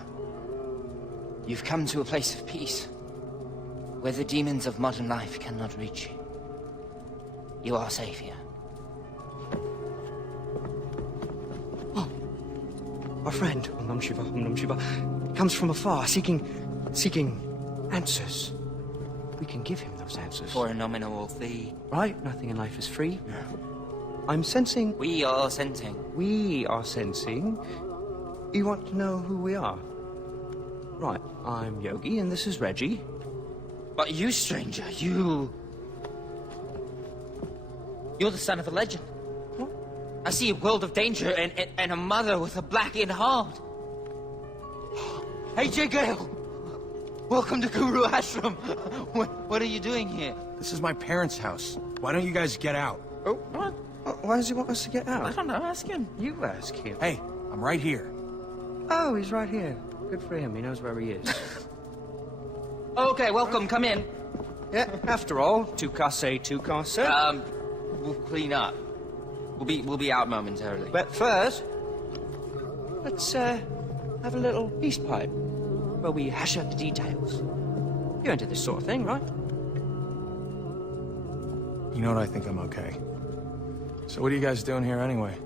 You've come to a place of peace, where the demons of modern life cannot reach you. You are safe here. Our friend, Om Nam Shiva, Om Nam Shiva, comes from afar, seeking answers. We can give him those answers. For a nominal fee. Right? Nothing in life is free. I'm sensing... We are sensing. We are sensing... You want to know who we are? Right, I'm Yogi, and this is Reggie. But you, stranger, you're the son of a legend. What? I see a world of danger and a mother with a blackened heart. Hey, J. Gale! Welcome to Guru Ashram. What are you doing here? This is my parents' house. Why don't you guys get out? Oh, what? Why does he want us to get out? I don't know, ask him. You ask him. Hey, I'm right here. Oh, he's right here. Good for him, he knows where he is. Okay, welcome, come in. Yeah, after all, two case. We'll clean up. We'll be out momentarily. But first, let's have a little peace pipe where we hash out the details. You're into this sort of thing, right? You know what, I think I'm okay. So what are you guys doing here anyway?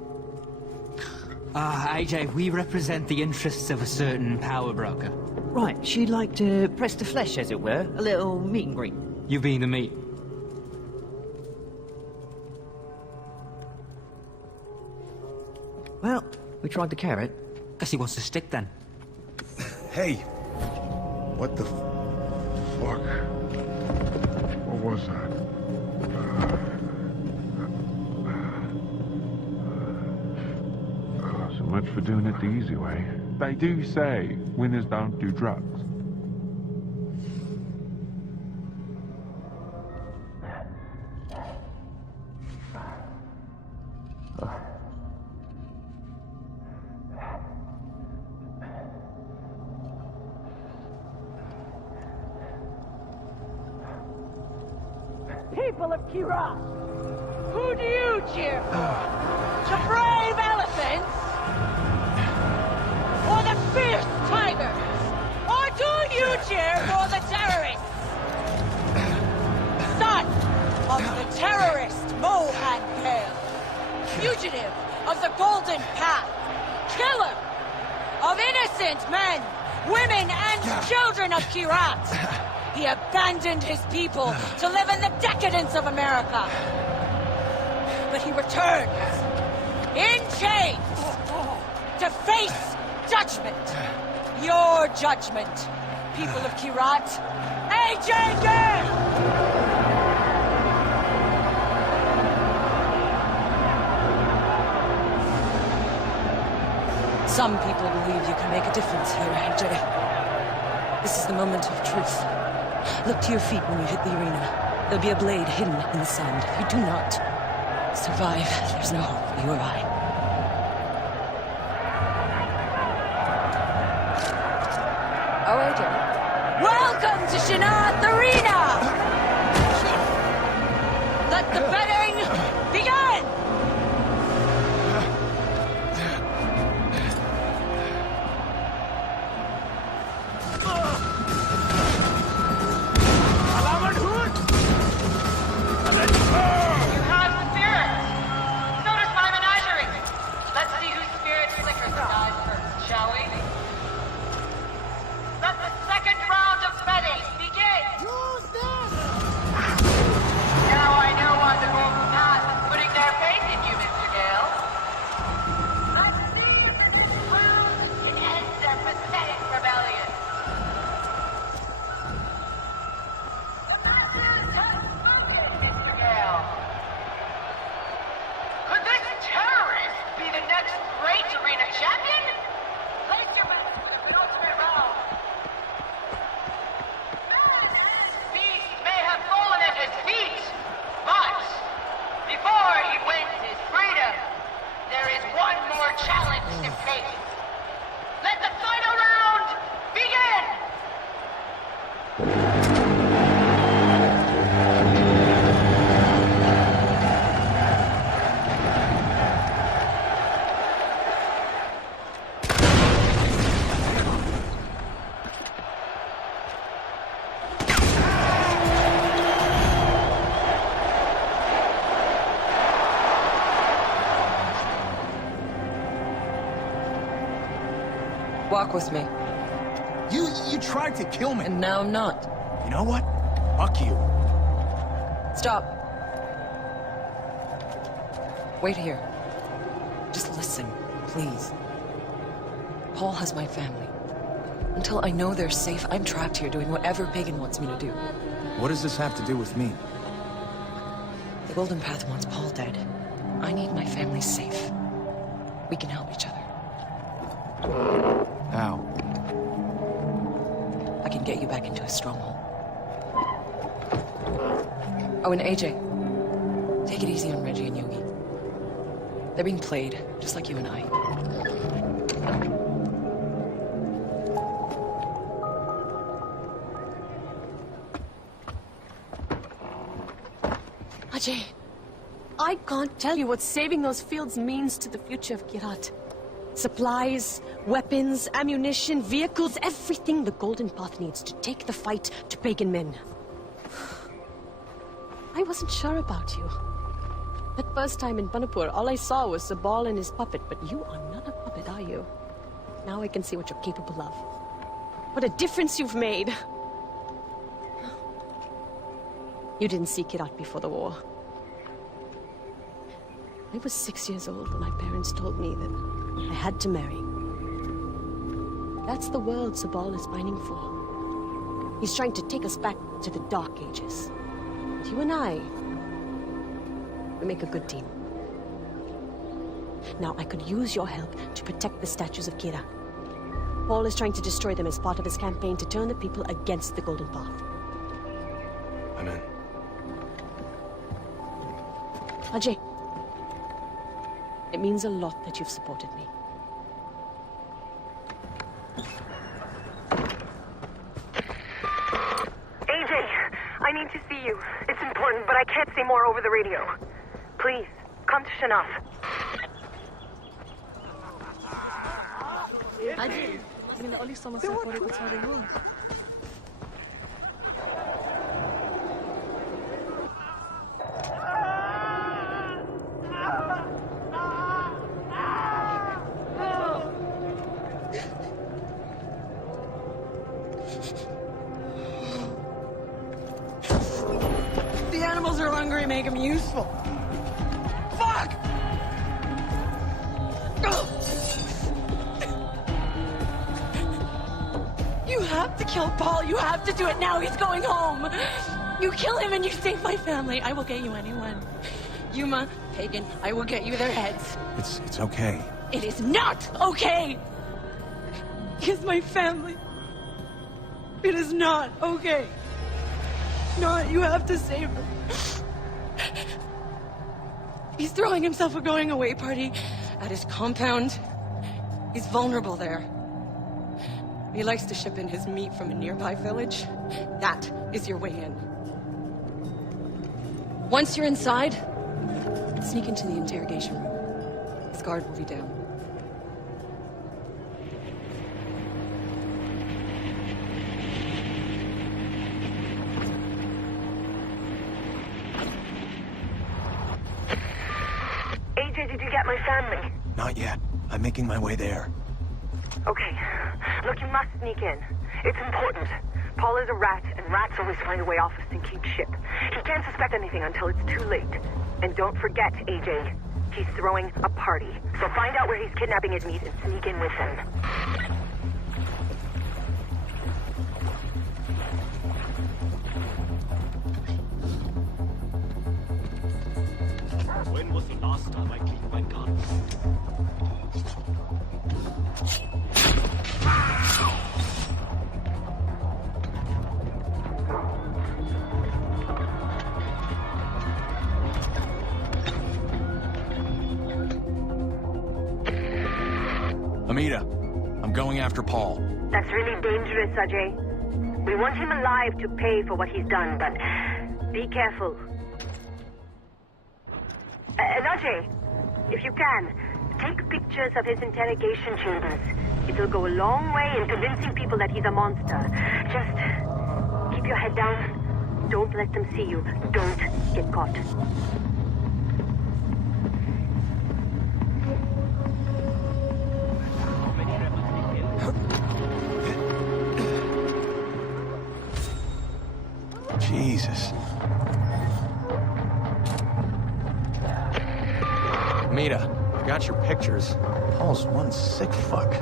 AJ, we represent the interests of a certain power broker. Right, she'd like to press the flesh, as it were. A little meet and greet. You being the meat. Well, we tried the carrot. Guess he wants to stick then. Hey! What the fuck? What was that? So much for doing it the easy way. They do say winners don't do drugs. People of Kirat, who do you cheer for? The brave elephants? Or the fierce tigers? Or do you cheer for the terrorists? Son of the terrorist Mohan Gale, fugitive of the Golden Path, killer of innocent men, women, and children of Kirat. He abandoned his people to live in the decadence of America. But he returns in chains to face judgment. Your judgment, people of Kirat. AJ Gale! Some people believe you can make a difference here, AJ. This is the moment of truth. Look to your feet when you hit the arena. There'll be a blade hidden in the sand. If you do not survive, there's no hope for you or I. Oh, AJ. Welcome to Shanath Arena! Let the betting begin! Walk with me. You tried to kill me. And now I'm not. You know what? Fuck you. Stop. Wait here. Just listen, please. Paul has my family. Until I know they're safe, I'm trapped here doing whatever Pagan wants me to do. What does this have to do with me? The Golden Path wants Paul dead. I need my family safe. We can help each other. How? I can get you back into a stronghold. Oh, and AJ, take it easy on Reggie and Yogi. They're being played, just like you and I. Ajay, I can't tell you what saving those fields means to the future of Kirat. Supplies, weapons, ammunition, vehicles, everything the Golden Path needs to take the fight to Pagan men. I wasn't sure about you. That first time in Banapur, all I saw was Sabal and his puppet, but you are not a puppet, are you? Now I can see what you're capable of. What a difference you've made! You didn't see Kirat before the war. I was 6 years old when my parents told me that I had to marry. That's the world Sabal is pining for. He's trying to take us back to the Dark Ages. But you and I, we make a good team. Now, I could use your help to protect the statues of Kira. Paul is trying to destroy them as part of his campaign to turn the people against the Golden Path. I'm in. Ajay, it means a lot that you've supported me. AJ, I need to see you. It's important. important, but I can't say more over the radio. Please, come to Shanaf. The animals are hungry, make them useful. Fuck! You have to kill Paul. You have to do it now. He's going home. You kill him and you save my family. I will get you anyone. Yuma, Pagan, I will get you their heads. It's okay. It is not okay! Because my family... It is not okay. Not, you have to save him. He's throwing himself a going away party at his compound. He's vulnerable there. He likes to ship in his meat from a nearby village. That is your way in. Once you're inside, sneak into the interrogation room. His guard will be down. AJ, did you get my family? Not yet. I'm making my way there. Okay. Look, you must sneak in. It's important. Paul is a rat, and rats always find a way off a sinking ship. He can't suspect anything until it's too late. And don't forget, AJ, he's throwing a party. So find out where he's kidnapping his meat and sneak in with him. When was the last time I cleaned my gun? Amita, I'm going after Paul. That's really dangerous, Ajay. We want him alive to pay for what he's done, but be careful. And Ajay, if you can, take pictures of his interrogation chambers. It'll go a long way in convincing people that he's a monster. Just keep your head down. Don't let them see you. Don't get caught. Jesus. Amita, I got your pictures. Paul's one sick fuck.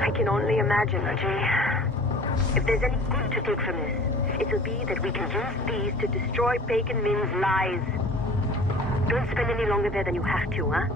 I can only imagine, Ajay. If there's any good to take from this, it'll be that we can use these to destroy Pagan Min's lies. Don't spend any longer there than you have to, huh?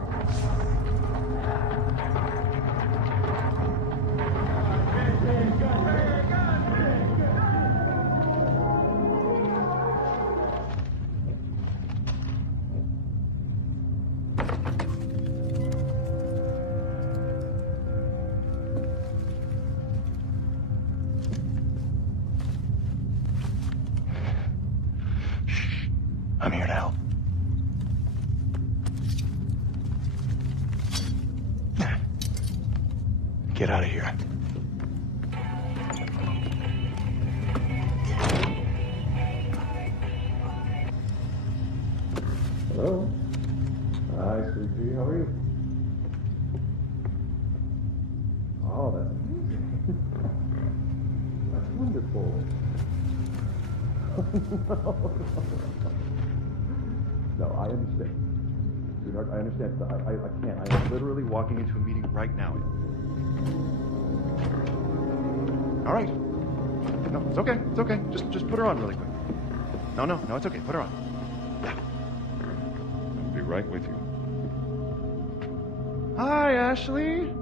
I'm here to help. Get out of here. Hello. Hi, sweetie. How are you? Oh, that's amazing. That's wonderful. No, I understand. Sweetheart, I understand. I can't. I am literally walking into a meeting right now. All right. No, it's okay. It's okay. Just put her on really quick. No, it's okay. Put her on. Yeah. I'll be right with you. Hi, Ashley.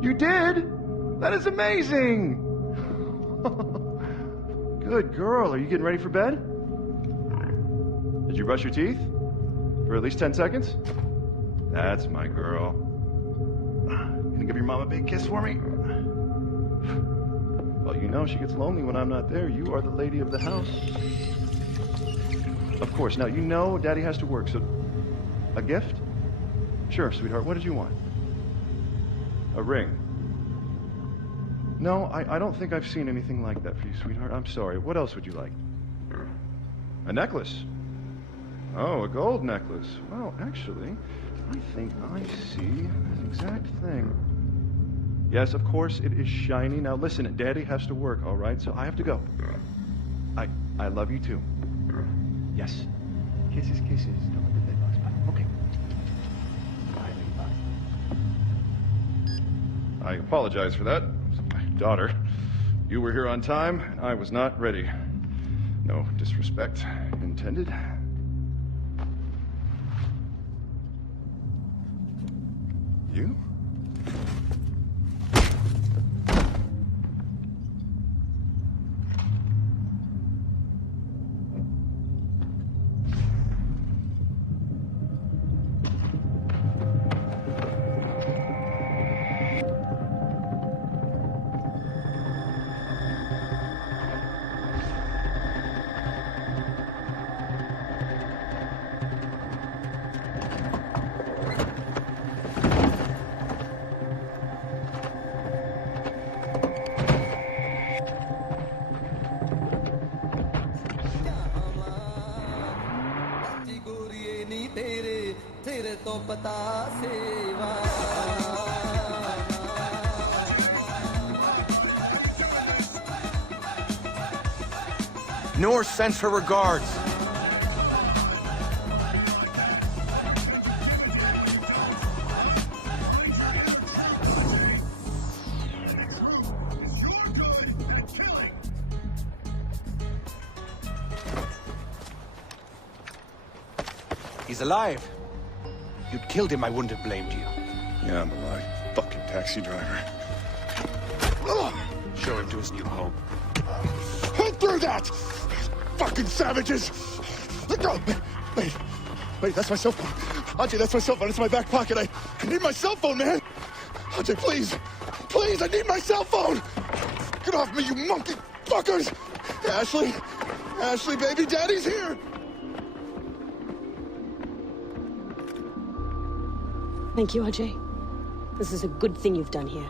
You did? That is amazing. Good girl. Are you getting ready for bed? Did you brush your teeth? For at least 10 seconds? That's my girl. Gonna give your mom a big kiss for me? Well, you know she gets lonely when I'm not there. You are the lady of the house. Of course. Now, you know Daddy has to work, so... A gift? Sure, sweetheart. What did you want? A ring. No, I don't think I've seen anything like that for you, sweetheart. I'm sorry. What else would you like? A necklace? Oh, a gold necklace. Well, actually, I think I see the exact thing. Yes, of course, it is shiny. Now listen, Daddy has to work, all right? So I have to go. I love you too. Yes. Kisses, kisses. Don't let the bed bugs bite. Okay. Bye, lady, bye. I apologize for that. My daughter. You were here on time, and I was not ready. No disrespect intended. You? Noor sends her regards. He's alive. You'd killed him, I wouldn't have blamed you. Yeah, I'm alive. Fucking taxi driver. Show him to his new home. Hold through that! Fucking savages! Let go! Wait, that's my cell phone. Ajay, that's my cell phone. It's in my back pocket. I need my cell phone, man! Ajay, please! Please, I need my cell phone! Get off me, you monkey fuckers! Ashley! Ashley, baby, Daddy's here! Thank you, Ajay. This is a good thing you've done here.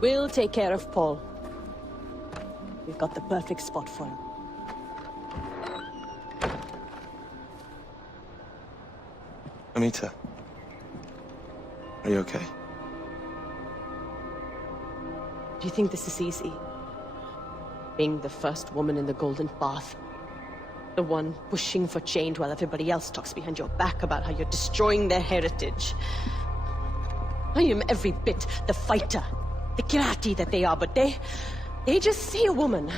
We'll take care of Paul. We've got the perfect spot for him. Amita, are you okay? Do you think this is easy? Being the first woman in the Golden Path. The one pushing for change while everybody else talks behind your back about how you're destroying their heritage. I am every bit the fighter, the Kirati that they are, but they just see a woman.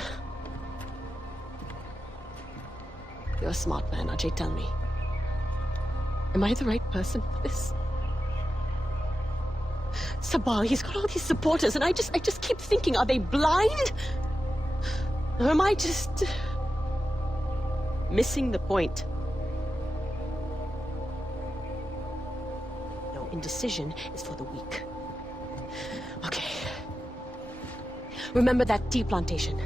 You're a smart man, Ajay, tell me. Am I the right person for this? Sabal, he's got all these supporters, and I just keep thinking, are they blind? Or am I just missing the point? No, indecision is for the weak. Okay. Remember that tea plantation?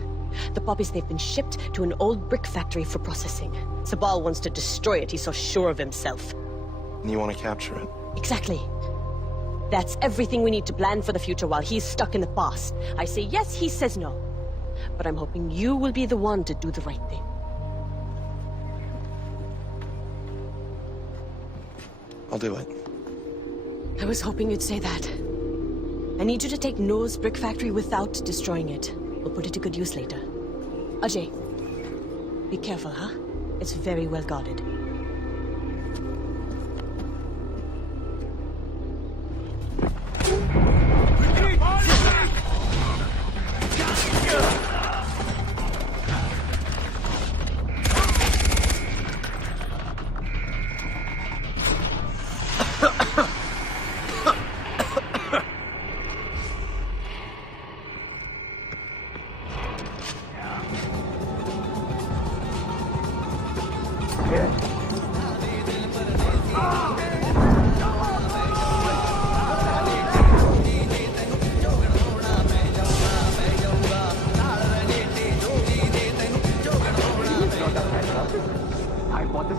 The poppies, they've been shipped to an old brick factory for processing. Sabal wants to destroy it, he's so sure of himself. And you want to capture it? Exactly. That's everything we need to plan for the future while he's stuck in the past. I say yes, he says no. But I'm hoping you will be the one to do the right thing. I'll do it. I was hoping you'd say that. I need you to take Noah's brick factory without destroying it. We'll put it to good use later. Ajay, be careful, huh? It's very well guarded.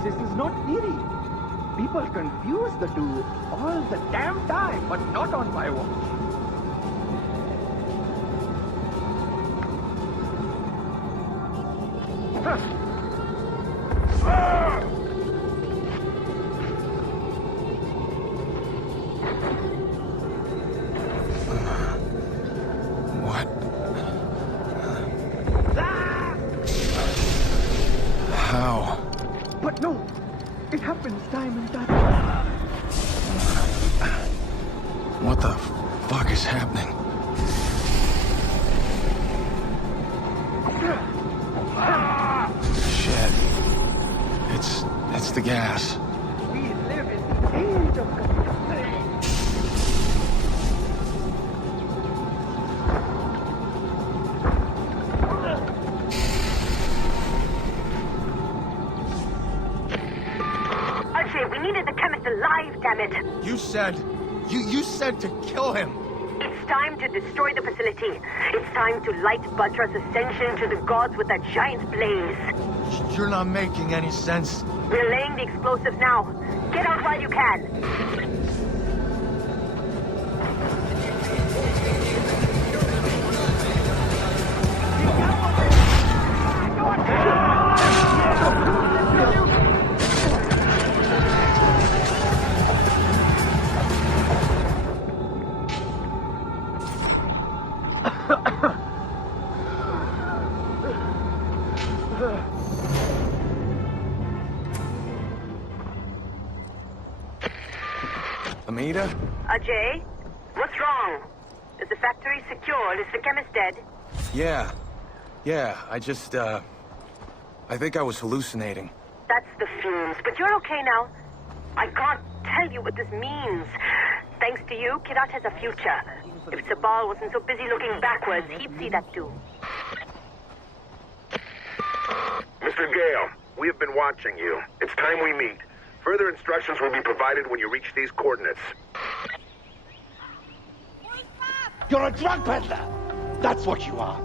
This is not eerie. People confuse the two all the damn time, but not on my watch. What? How? But no, it happens time and time. What the fuck is happening? Shit. It's the gas. We live in the age of computing. Archie, we needed the chemist alive, damn it. You said to kill him. It's time to destroy the facility. It's time to light Badra's ascension to the gods with a giant blaze. You're not making any sense. We're laying the explosives now. Get out while you can. Amita? Ajay, what's wrong? Is the factory secured? Is the chemist dead? Yeah. I just, I think I was hallucinating. That's the fumes, but you're okay now. I can't tell you what this means. Thanks to you, Kirat has a future. If Sabal wasn't so busy looking backwards, he'd see that too. Mr. Gale, we have been watching you. It's time we meet. Further instructions will be provided when you reach these coordinates. You're a drug peddler! That's what you are.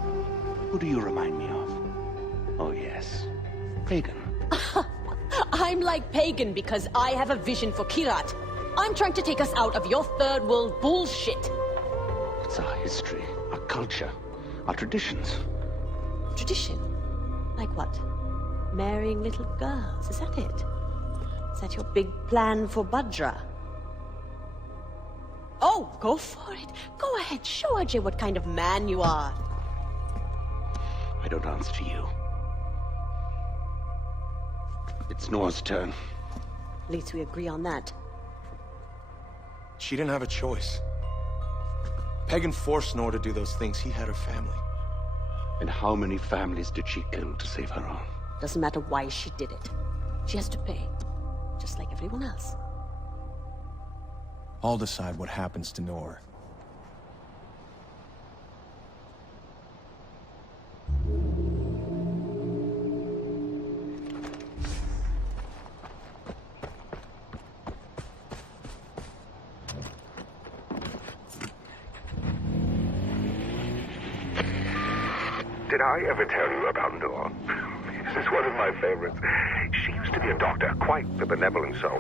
Who do you remind me of? Oh, yes. Pagan. I'm like Pagan because I have a vision for Kirat. I'm trying to take us out of your third world bullshit. It's our history, our culture, our traditions. Tradition? Like what? Marrying little girls, is that it? Is that your big plan for Badra? Oh, go for it. Go ahead, show Ajay what kind of man you are. I don't answer to you. It's Noah's turn. At least we agree on that. She didn't have a choice. Pagan forced Noor to do those things. He had her family. And how many families did she kill to save her own? Doesn't matter why she did it. She has to pay. Just like everyone else. I'll decide what happens to Noor. Did I ever tell you about Noor? This is one of my favorites. She used to be a doctor, quite the benevolent soul.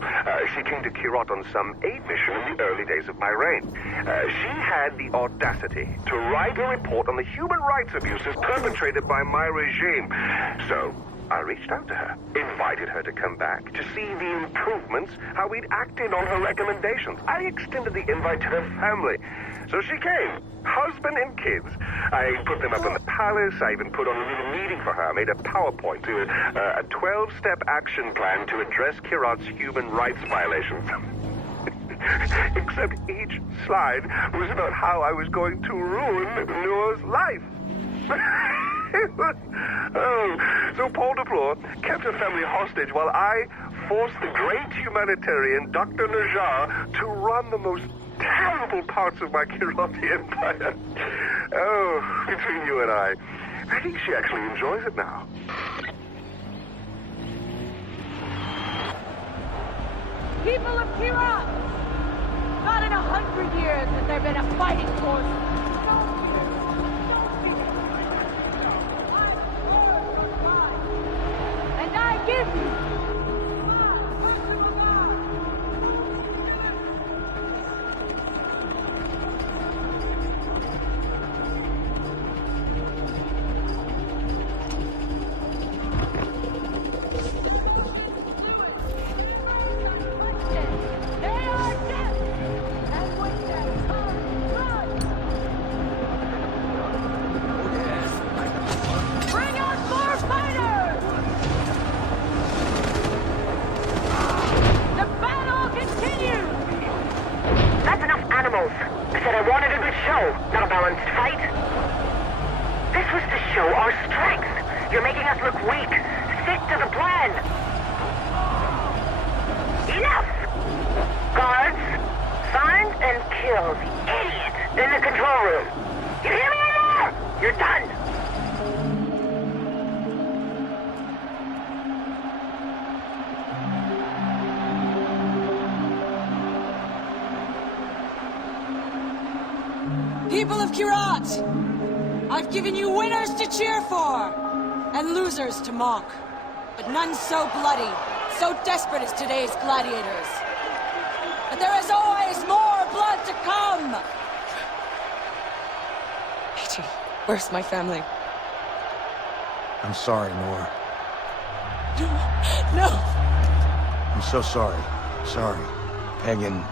She came to Kirat on some aid mission in the early days of my reign. She had the audacity to write a report on the human rights abuses perpetrated by my regime. So I reached out to her, invited her to come back to see the improvements, how we'd acted on her recommendations. I extended the invite to her family. So she came, husband and kids. I put them up in the palace. I even put on a little meeting for her. I made a PowerPoint to a 12-step action plan to address Kirat's human rights violations. Except each slide was about how I was going to ruin Noor's life. So Paul Deploy kept her family hostage while I forced the great humanitarian Dr. Najar to run the most terrible parts of my Kirati empire. Oh, between you and I think she actually enjoys it now. People of Kirat! Not in 100 years has there been a fighting force. And I give you show our strength. You're making us look weak. Stick to the plan. Enough! Guards, find and kill the idiot in the control room. You hear me or not? You're done. People of Kirat! I've given you winners to cheer for, and losers to mock. But none so bloody, so desperate as today's gladiators. But there is always more blood to come! Peachy, where's my family? I'm sorry, Nora. No! I'm so sorry. Sorry. Pagan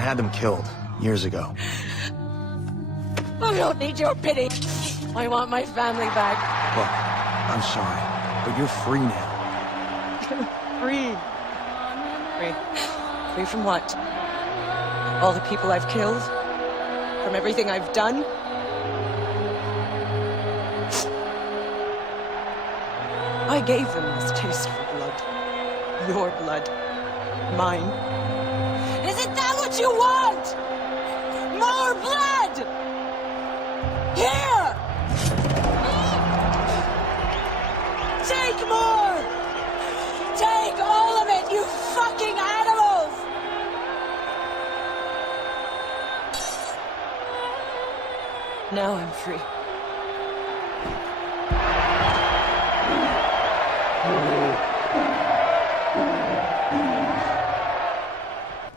had them killed years ago. I don't need your pity. I want my family back. Look, I'm sorry, but you're free now. Free. Free. Free from what? All the people I've killed? From everything I've done? I gave them this taste for blood. Your blood. Mine. Isn't that what you want? More blood! Here! Take more! Take all of it, you fucking animals! Now I'm free.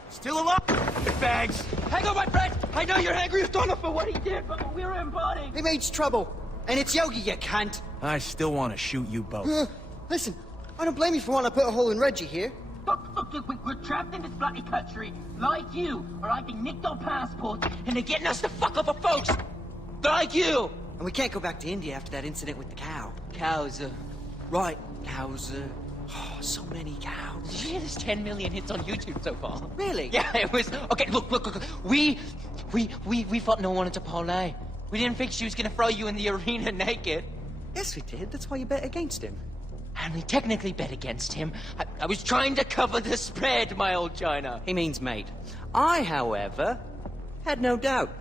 Still alive? Bags! Hang on, my friend! I know you're angry with Donald for what he did, but we're in body! He makes trouble. And it's Yogi, you cunt. I still want to shoot you both. Listen, I don't blame you for wanting to put a hole in Reggie here. We're trapped in this bloody country, like you, or I think nicked our passports, and they're getting us the fuck off of folks! Like you! And we can't go back to India after that incident with the cow. Cows, Right, cows, oh, so many cows. Did you hear there's 10 million hits on YouTube so far? Really? Yeah, it was... Okay, look. We thought no one wanted to parlay. We didn't think she was gonna throw you in the arena naked. Yes, we did. That's why you bet against him. And we technically bet against him. I was trying to cover the spread, my old China. He means mate. I, however, had no doubt.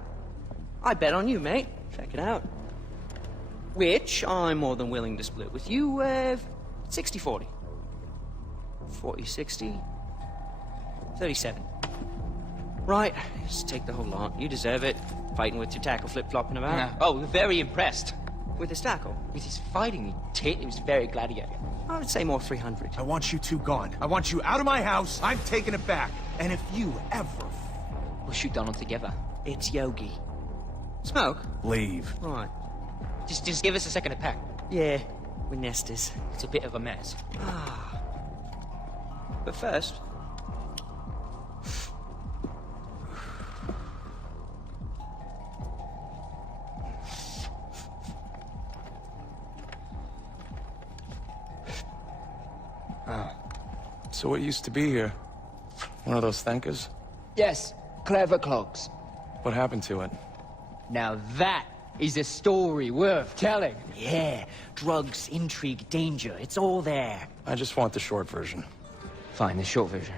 I bet on you, mate. Check it out. Which I'm more than willing to split with you, 60-40. 40-60. 37. Right, just take the whole lot. You deserve it. Fighting with your tackle flip-flopping about. Yeah. Oh, we're very impressed. With his tackle? With his fighting tit, it was very gladiator. I would say more 300. I want you two gone. I want you out of my house. I'm taking it back. And if you ever... We'll shoot Donald together. It's Yogi. Smoke? Leave. Right. Just give us a second to pack. Yeah, we're nesters. It's a bit of a mess. But first... So what used to be here? One of those thankers? Yes, clever clogs. What happened to it? Now that is a story worth telling. Yeah, drugs, intrigue, danger, it's all there. I just want the short version. Fine, the short version.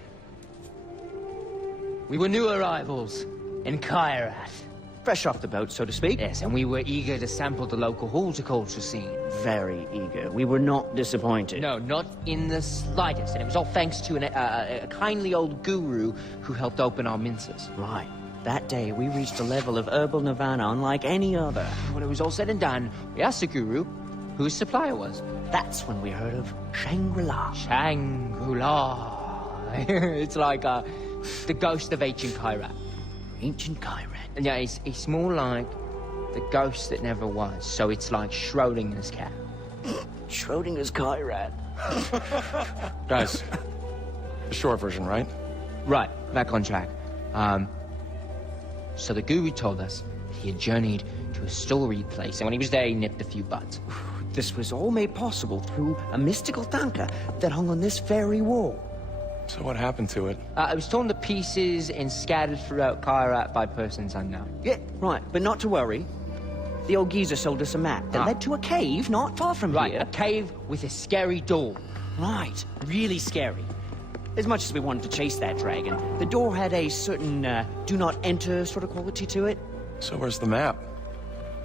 We were new arrivals in Kairat. Fresh off the boat, so to speak. Yes, and we were eager to sample the local horticulture scene. Very eager. We were not disappointed. No, not in the slightest. And it was all thanks to a kindly old guru who helped open our minces. Right. That day, we reached a level of herbal nirvana unlike any other. When it was all said and done, we asked the guru who his supplier was. That's when we heard of Shangri-La. Shangri-La. It's like the ghost of ancient Kairat. Ancient Kairat. And yeah, it's more like the ghost that never was. So it's like Schrodinger's cat. Schrodinger's Kairat. Guys, the short version, right? Right, back on track. So the guru told us he had journeyed to a storied place, and when he was there, he nipped a few buds. This was all made possible through a mystical tanka that hung on this very wall. So what happened to it? It was torn to pieces and scattered throughout Kairat by persons unknown. Yeah, right, but not to worry. The old geezer sold us a map that led to a cave not far from here. A cave with a scary door. Right, really scary. As much as we wanted to chase that dragon, the door had a certain do not enter sort of quality to it. So where's the map?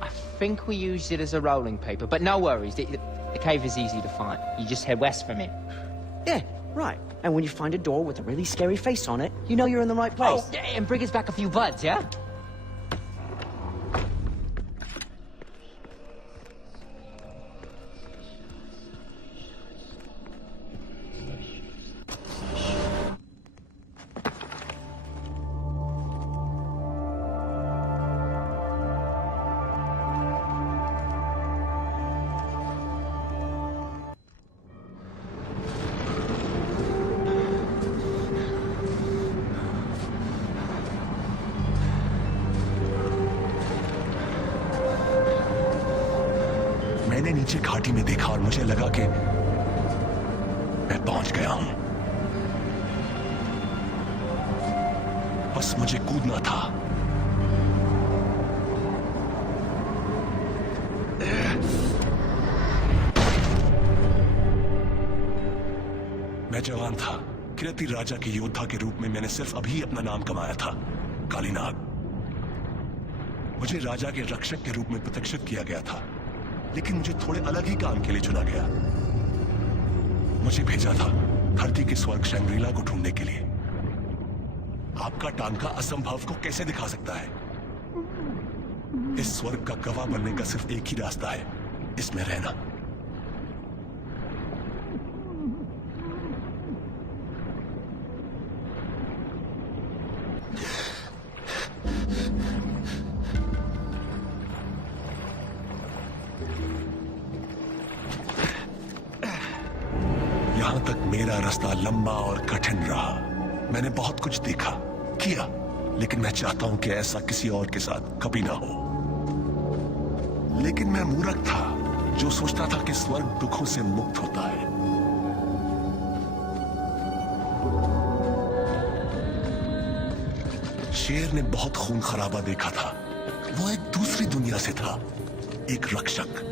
I think we used it as a rolling paper, but no worries. The cave is easy to find. You just head west from it. Yeah, right. And when you find a door with a really scary face on it, you know you're in the right place. Oh, yeah, and bring us back a few buds, yeah? मैंने नीचे घाटी में देखा और मुझे लगा कि मैं पहुंच गया हूं। बस मुझे कूदना था। मैं जवान था। किरती राजा के योद्धा के रूप में मैंने सिर्फ अभी अपना नाम कमाया था, कालीनाग। मुझे राजा के रक्षक के रूप में प्रतिष्ठित किया गया था, लेकिन मुझे थोड़े अलग ही काम के लिए चुना गया। मुझे भेजा था धरती के स्वर्ग शंग्रीला को ढूंढने के लिए। आपका टांका असंभव को कैसे दिखा सकता है? इस स्वर्ग का गवाह बनने का सिर्फ एक ही रास्ता है, इसमें रहना। यहां तक मेरा रास्ता लंबा और कठिन रहा। मैंने बहुत कुछ देखा, किया, लेकिन मैं चाहता हूं कि ऐसा किसी और के साथ कभी ना हो। लेकिन मैं मूर्ख था जो सोचता था कि स्वर्ग दुखों से मुक्त होता है। शेर ने बहुत खून खराबा देखा था। वो एक दूसरी दुनिया से था, एक रक्षक।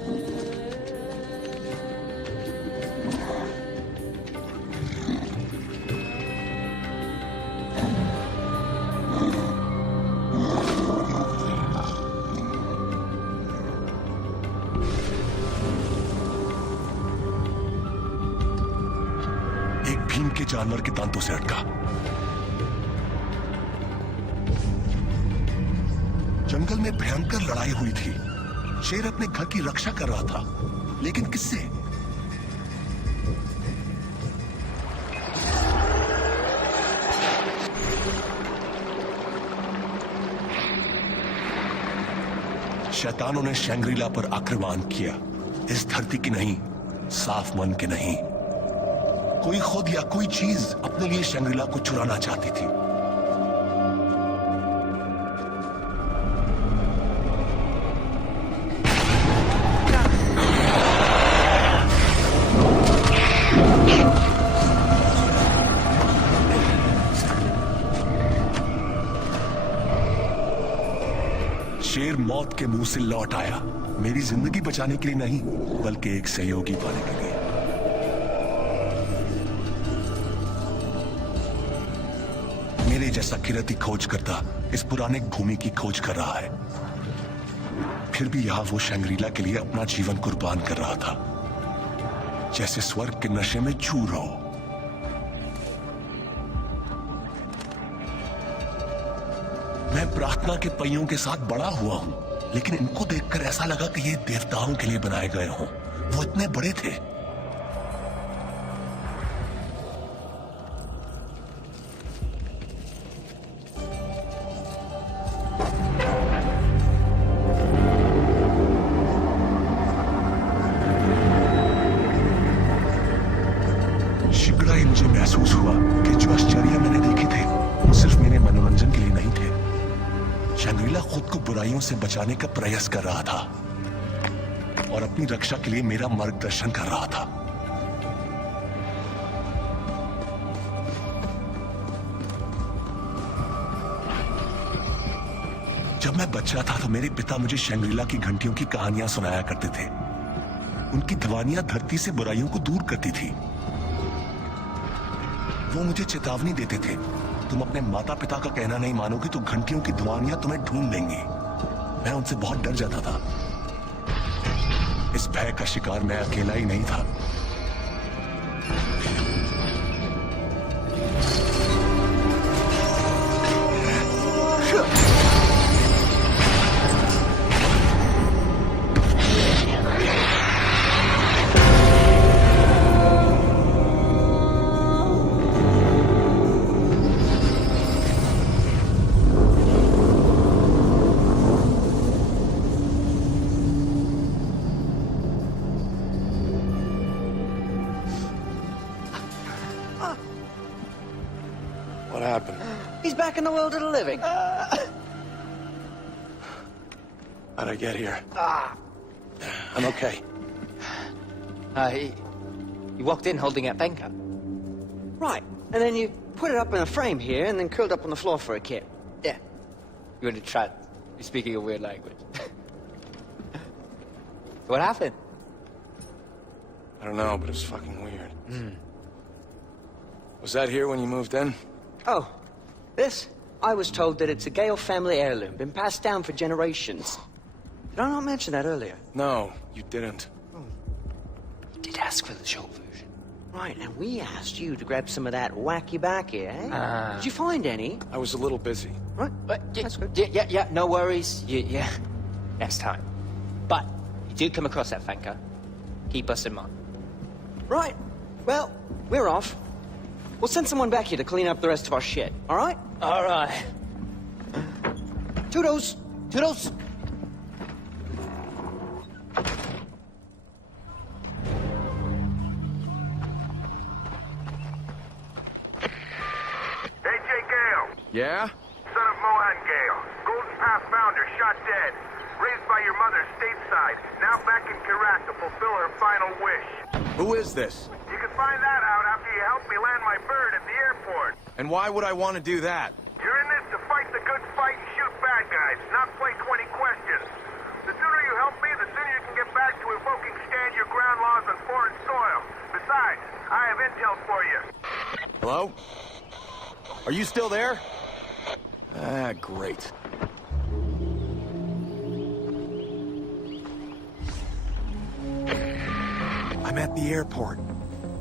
एक भीम के जानवर के दांतों से अटका। जंगल में भयंकर लड़ाई हुई थी। शेर अपने घर की रक्षा कर रहा था, लेकिन किससे? शैतानों ने शंग्रीला पर आक्रमण किया। इस धरती की नहीं, साफ मन के नहीं। कोई खुद या कोई चीज अपने लिए शंग्रीला को चुराना चाहती थी। शेर मौत के मुंह से लौट आया, मेरी जिंदगी बचाने के लिए नहीं, बल्कि एक सहयोगी पाने के लिए। मेरे जैसा किरती खोज करता इस पुराने भूमि की खोज कर रहा है। फिर भी यहां वो शंग्रीला के लिए अपना जीवन कुर्बान कर रहा था, जैसे स्वर्ग के नशे में चूर हो। मैं प्रार्थना के पहियों के साथ बड़ा हुआ हूं, लेकिन इनको देखकर ऐसा लगा कि ये देवताओं के लिए बनाए गए हों। वो इतने बड़े थे। शीघ्र ही मुझे महसूस हुआ कि जो आश्चर्य मैंने देखे थे वो सिर्फ मेरे मनोरंजन के लिए नहीं थे। शंग्रीला खुद को बुराइयों से बचाने का प्रयास कर रहा था और अपनी रक्षा के लिए मेरा मार्गदर्शन कर रहा था। जब मैं बच्चा था तो मेरे पिता मुझे शंग्रीला की घंटियों की कहानियां सुनाया करते थे। उनकी ध्वनियां धरती से बुराइयों को दूर करती थी। वो मुझे चेतावनी देते थे, तुम अपने माता पिता का कहना नहीं मानोगे तो घंटियों की ध्वनियां तुम्हें ढूंढ लेंगी। मैं उनसे बहुत डर जाता था। इस भय का शिकार मैं अकेला ही नहीं था। What happened? He's back in the world of the living. How'd I get here? I'm okay. You walked in holding that banker. Right, and then you put it up in a frame here and then curled up on the floor for a kip. Yeah. You were in a trance. You're speaking a weird language. What happened? I don't know, but it's fucking weird. Was that here when you moved in? Oh, this? I was told that it's a Gale family heirloom, been passed down for generations. Did I not mention that earlier? No, you didn't. You did ask for the short version. Right, and we asked you to grab some of that wacky-backy, eh? Did you find any? I was a little busy. Right, But that's good. Yeah, no worries. Yeah, next time. But you do come across that banker. Keep us in mind. Right, well, we're off. We'll send someone back here to clean up the rest of our shit, all right? All right. Toodles! Toodles! AJ Gale, Yeah? son of Mohan Gale, Golden Path founder, shot dead. Raised by your mother stateside, now back in Kirat to fulfill her final wish. Who is this? You can find that out after you help me land my bird at the airport. And why would I want to do that? You're in this to fight the good fight and shoot bad guys, not play 20 questions. The sooner you help me, the sooner you can get back to invoking stand your ground laws on foreign soil. Besides, I have intel for you. Hello? Are you still there? Ah, great. I'm at the airport.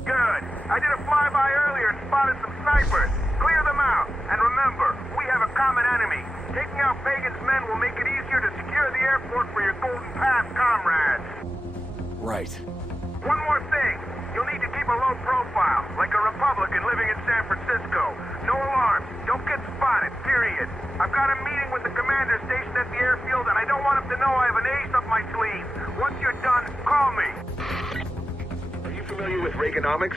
Good. I did a flyby earlier and spotted some snipers. Clear them out. And remember, we have a common enemy. Taking out Pagan's men will make it easier to secure the airport for your Golden Path comrades. Right. One more thing. You'll need to keep a low profile, like a Republican living in San Francisco. No alarms. Don't get spotted, period. I've got a meeting with the commander stationed at the airfield, and I don't want him to know I have an ace up my sleeve. Once you're done, call me. Are you familiar with Reaganomics?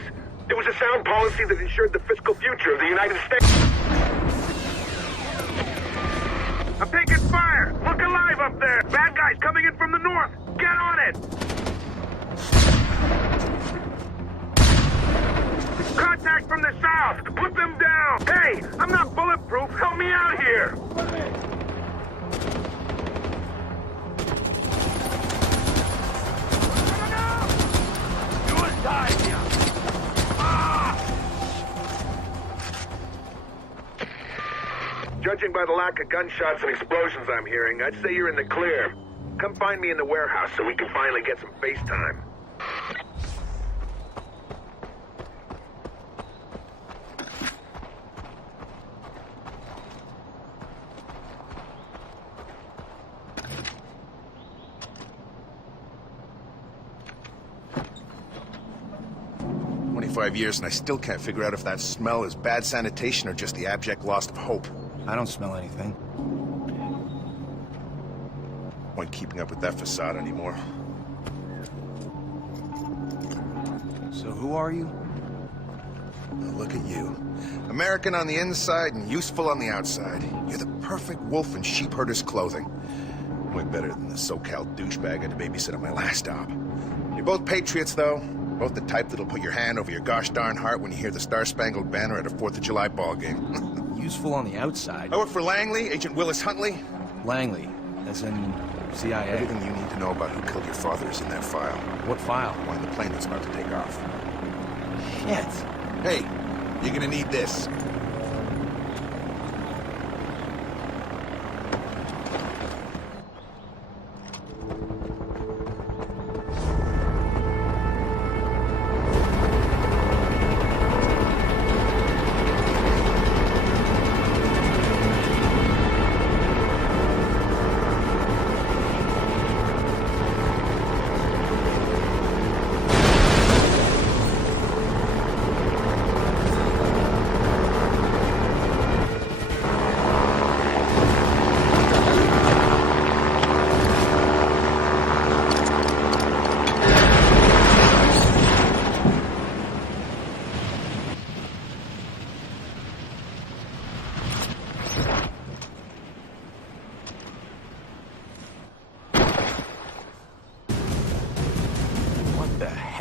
It was a sound policy that ensured the fiscal future of the United States. I'm taking fire! Look alive up there! Bad guys coming in from the north! Get on it! Contact from the south! Put them down! Hey! I'm not bulletproof! Help me out here! You will die here! Judging by the lack of gunshots and explosions I'm hearing, I'd say you're in the clear. Come find me in the warehouse so we can finally get some FaceTime. Years and I still can't figure out if that smell is bad sanitation or just the abject loss of hope. I don't smell anything. Point keeping up with that facade anymore. So who are you? Well, look at you. American on the inside and useful on the outside. You're the perfect wolf in sheep herder's clothing. Way better than the SoCal douchebag I had to babysit on my last stop. You're both patriots, though. Both the type that'll put your hand over your gosh darn heart when you hear the Star-Spangled Banner at a 4th of July ball game. Useful on the outside. I work for Langley, Agent Willis Huntley. Langley, as in CIA. Everything you need to know about who killed your father is in that file. What file? One in the plane that's about to take off. Shit. Hey, you're gonna need this.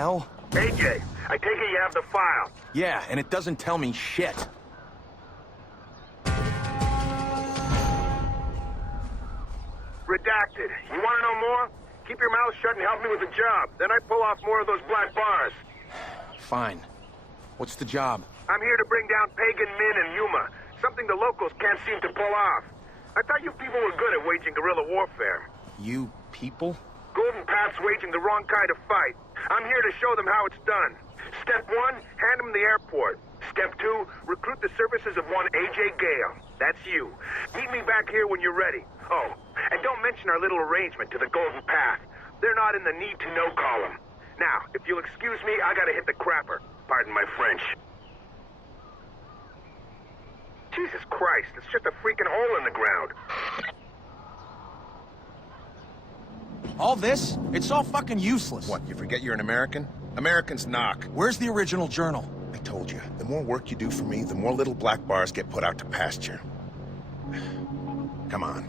Hell? AJ, I take it you have the file. Yeah, and it doesn't tell me shit. Redacted. You want to know more? Keep your mouth shut and help me with the job. Then I pull off more of those black bars. Fine. What's the job? I'm here to bring down Pagan Min and Yuma. Something the locals can't seem to pull off. I thought you people were good at waging guerrilla warfare. You people? Golden Path's waging the wrong kind of fight. I'm here to show them how it's done. Step 1, hand them the airport. Step 2, recruit the services of one AJ Gale. That's you. Meet me back here when you're ready. Oh, and don't mention our little arrangement to the Golden Path. They're not in the need-to-know column. Now, if you'll excuse me, I gotta hit the crapper. Pardon my French. Jesus Christ, it's just a freaking hole in the ground. All this? It's all fucking useless. What, you forget you're an American? Americans knock. Where's the original journal? I told you, the more work you do for me, the more little black bars get put out to pasture. Come on.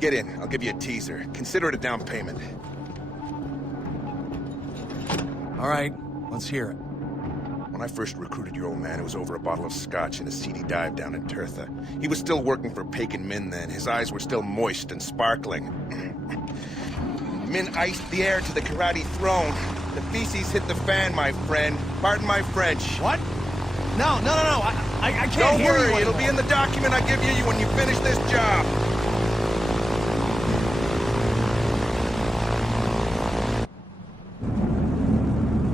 Get in, I'll give you a teaser. Consider it a down payment. All right, let's hear it. When I first recruited your old man, it was over a bottle of scotch and a seedy dive down in Tirtha. He was still working for Pagan Min then. His eyes were still moist and sparkling. Min iced the heir to the karate throne. The feces hit the fan, my friend. Pardon my French. What? No. I can't Don't hear worry, you it'll be in the document I give you when you finish this job.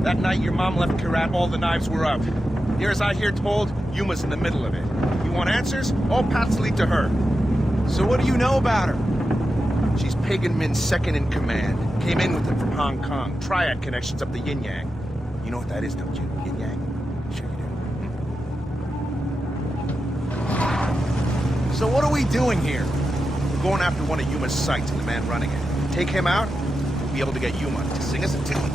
That night your mom left Karat, all the knives were out. Here, as I hear told, Yuma's in the middle of it. You want answers? All paths lead to her. So what do you know about her? She's Pagan Min's second in command. Came in with him from Hong Kong. Triad connections up the yin-yang. You know what that is, don't you? Yin-yang? Sure you do. So what are we doing here? We're going after one of Yuma's sites and the man running it. Take him out, we'll be able to get Yuma to sing us a tune.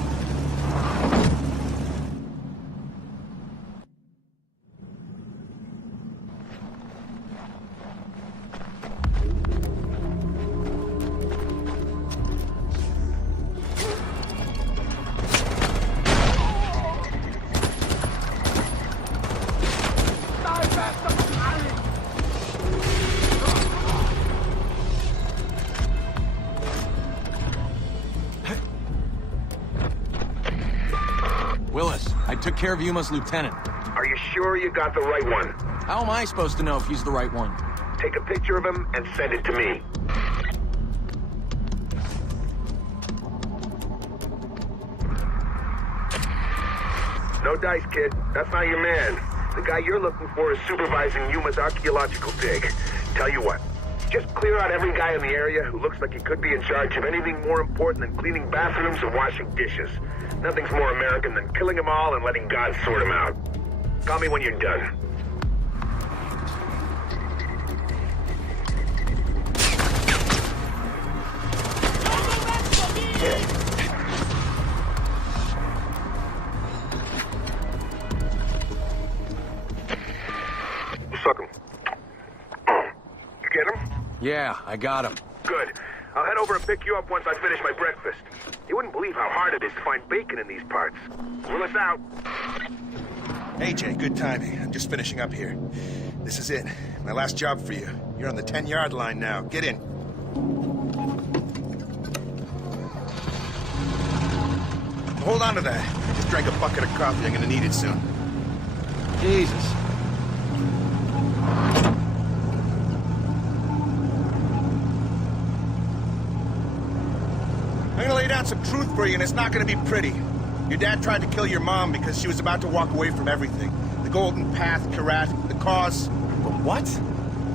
Took care of Yuma's lieutenant. Are you sure you got the right one? How am I supposed to know if he's the right one? Take a picture of him and send it to me. No dice, kid. That's not your man. The guy you're looking for is supervising Yuma's archaeological dig. Tell you what, just clear out every guy in the area who looks like he could be in charge of anything more important than cleaning bathrooms or washing dishes. Nothing's more American than killing them all and letting God sort them out. Call me when you're done. Suck him. You get him? Yeah, I got him. Good. I'll head over and pick you up once I finish my breakfast. You wouldn't believe how hard it is to find bacon in these parts. Willis out. AJ, good timing. I'm just finishing up here. This is it. My last job for you. You're on the 10-yard line now. Get in. Hold on to that. I just drank a bucket of coffee. I'm gonna need it soon. Jesus. I'm gonna lay down some truth for you, and it's not gonna be pretty. Your dad tried to kill your mom because she was about to walk away from everything. The Golden Path, Karat, the cause. But what?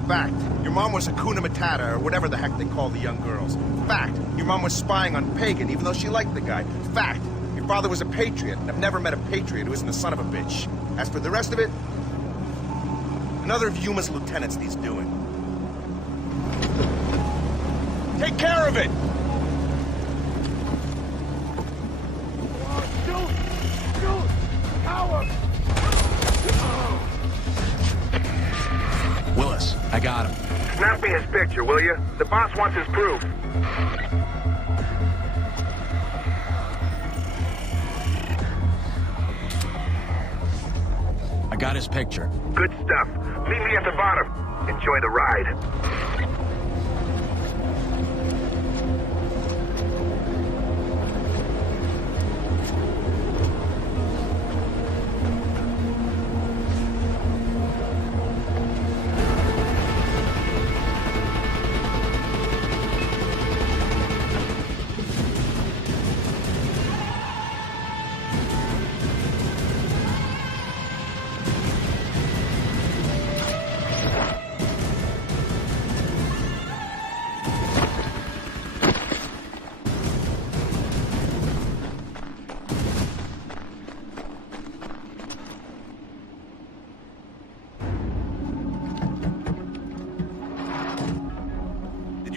Fact. Your mom was Hakuna Matata, or whatever the heck they call the young girls. Fact. Your mom was spying on Pagan, even though she liked the guy. Fact. Your father was a patriot, and I've never met a patriot who isn't a son of a bitch. As for the rest of it, another of Yuma's lieutenants needs doing. Take care of it! Willis, I got him. Snap me his picture, will you? The boss wants his proof. I got his picture. Good stuff. Meet me at the bottom. Enjoy the ride.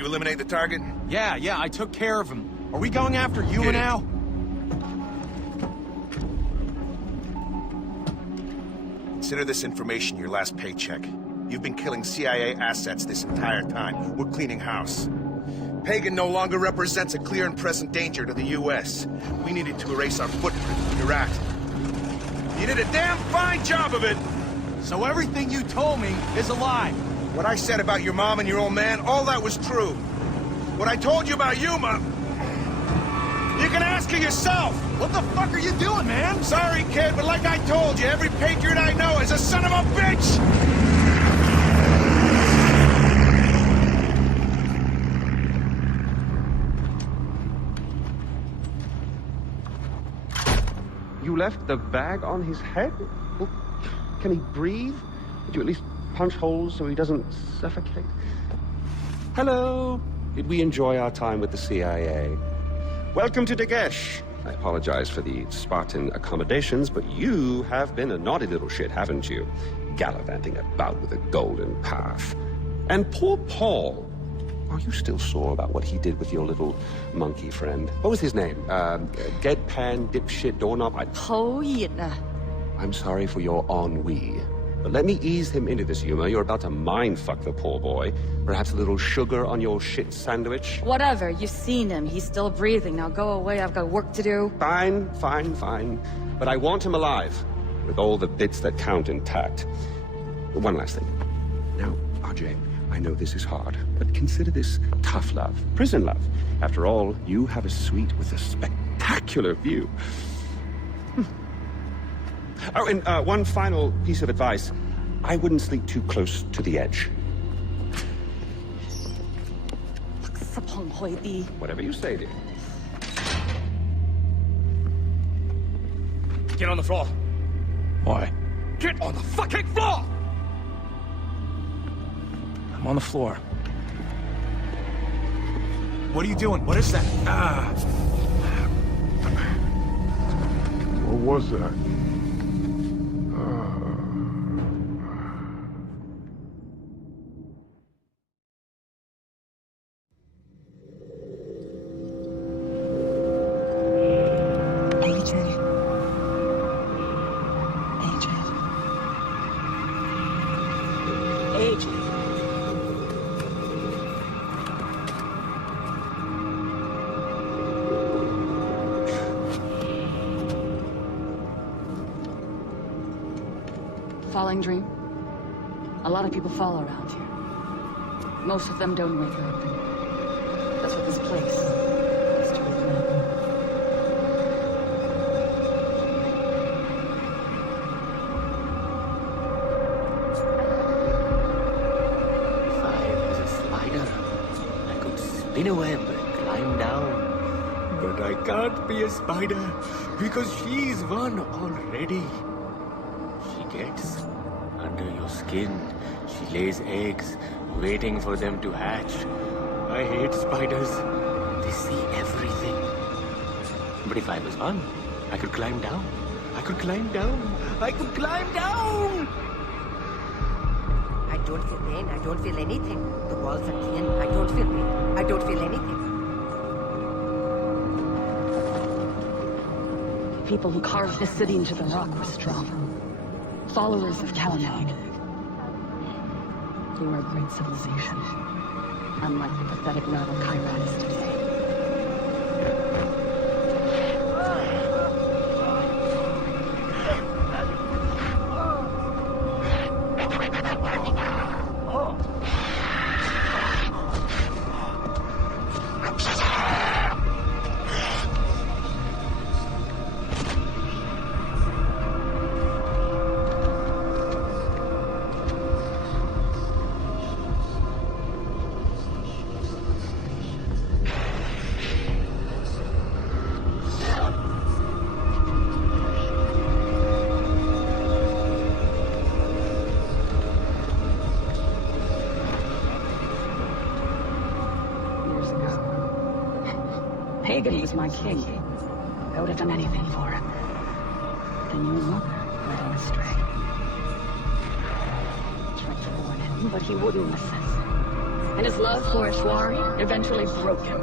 Eliminate the target? Yeah, I took care of him. Are we going after Yuma now? Consider this information your last paycheck. You've been killing CIA assets this entire time. We're cleaning house. Pagan no longer represents a clear and present danger to the U.S. We needed to erase our footprint in Iraq. You did a damn fine job of it! So everything you told me is a lie? What I said about your mom and your old man, all that was true. What I told you about Yuma, you can ask her yourself. What the fuck are you doing, man? Sorry, kid, but like I told you, every patriot I know is a son of a bitch! You left the bag on his head? Well, can he breathe? Did you at least punch holes so he doesn't suffocate? Hello. Did we enjoy our time with the CIA? Welcome to Dagesh. I apologize for the Spartan accommodations, but you have been a naughty little shit, haven't you? Gallivanting about with a golden path. And poor Paul. Are you still sore about what he did with your little monkey friend? What was his name? Deadpan, dipshit, doorknob? I'm sorry for your ennui. But let me ease him into this, Yuma. You're about to mind-fuck the poor boy. Perhaps a little sugar on your shit sandwich? Whatever, you've seen him. He's still breathing. Now go away, I've got work to do. Fine. But I want him alive, with all the bits that count intact. One last thing. Now, RJ, I know this is hard, but consider this tough love, prison love. After all, you have a suite with a spectacular view. Oh, and one final piece of advice. I wouldn't sleep too close to the edge. Whatever you say, dear. Get on the floor. Why? Get on the fucking floor! I'm on the floor. What are you doing? What is that? What was that? crawling dream? A lot of people fall around here. Most of them don't wake up. That's what this place is to reflect. If I was a spider, I could spin a web and climb down. But I can't be a spider, because she's one already. She gets under your skin. She lays eggs, waiting for them to hatch. I hate spiders. They see everything. But if I was one, I could climb down. I could climb down. I could climb down! I don't feel pain. I don't feel anything. The walls are thin. I don't feel pain. I don't feel anything. The people who carved this city into the rock were strong. Followers of Kalanag. They were a great civilization. Unlike the pathetic novel Kairat is today. Hagen was my king. I would have done anything for him. Then your mother led him astray. I tried to warn him, but he wouldn't listen. And his love for Ishwari eventually broke him.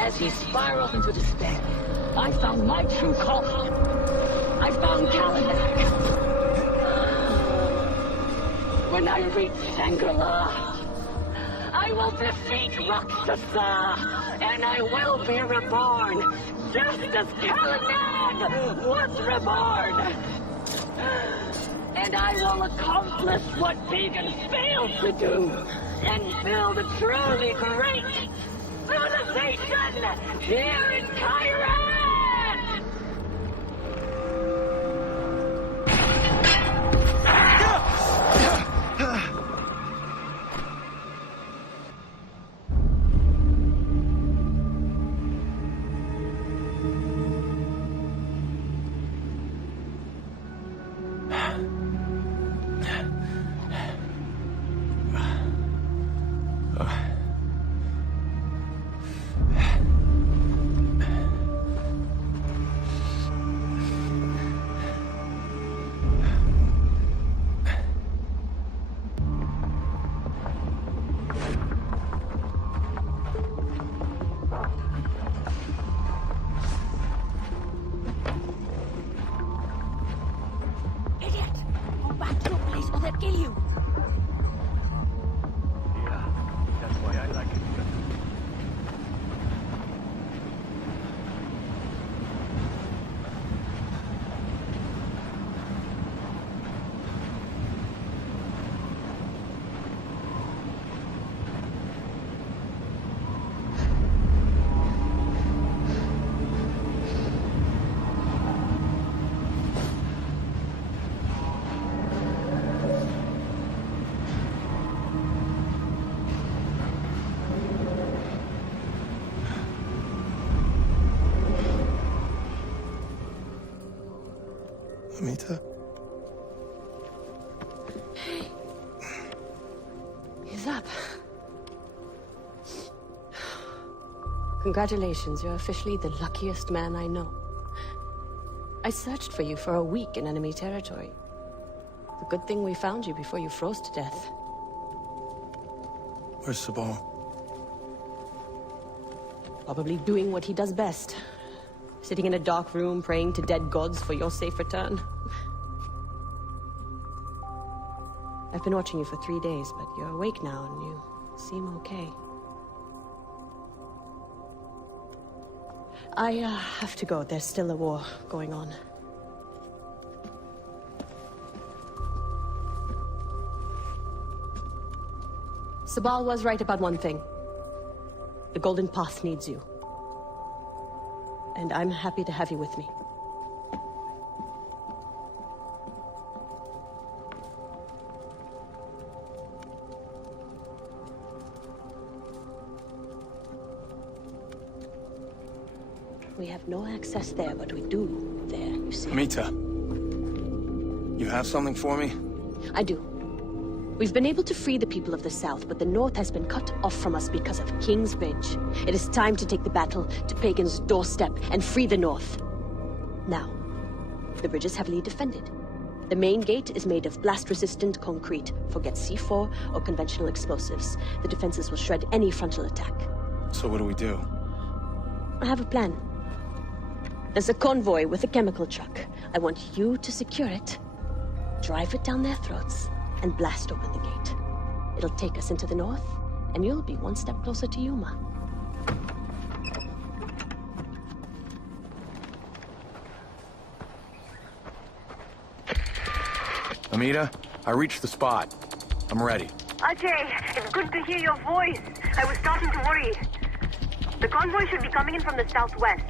As he spiraled into despair, I found my true calling. I found Kalanag. When I reach Shangri-La, I will defeat Rakshasa, and I will be reborn, just as Kalanag was reborn. And I will accomplish what pagans failed to do, and build a truly great civilization here in Kairat! Kill you! Yeah, that's why I like it. Amita? He's up. Congratulations, you're officially the luckiest man I know. I searched for you for a week in enemy territory. It's a good thing we found you before you froze to death. Where's Sabal? Probably doing what he does best. Sitting in a dark room, praying to dead gods for your safe return. I've been watching you for 3 days, but you're awake now and you seem okay. I have to go. There's still a war going on. Sabal was right about one thing. The Golden Path needs you. And I'm happy to have you with me. We have no access there, but we do there, you see. Amita, you have something for me? I do. We've been able to free the people of the South, but the North has been cut off from us because of King's Ridge. It is time to take the battle to Pagan's doorstep and free the North. Now, the bridge is heavily defended. The main gate is made of blast-resistant concrete. Forget C4 or conventional explosives. The defenses will shred any frontal attack. So what do we do? I have a plan. There's a convoy with a chemical truck. I want you to secure it, drive it down their throats, and blast open the gate. It'll take us into the North, and you'll be one step closer to Yuma. Amita, I reached the spot. I'm ready. Ajay, it's good to hear your voice. I was starting to worry. The convoy should be coming in from the southwest.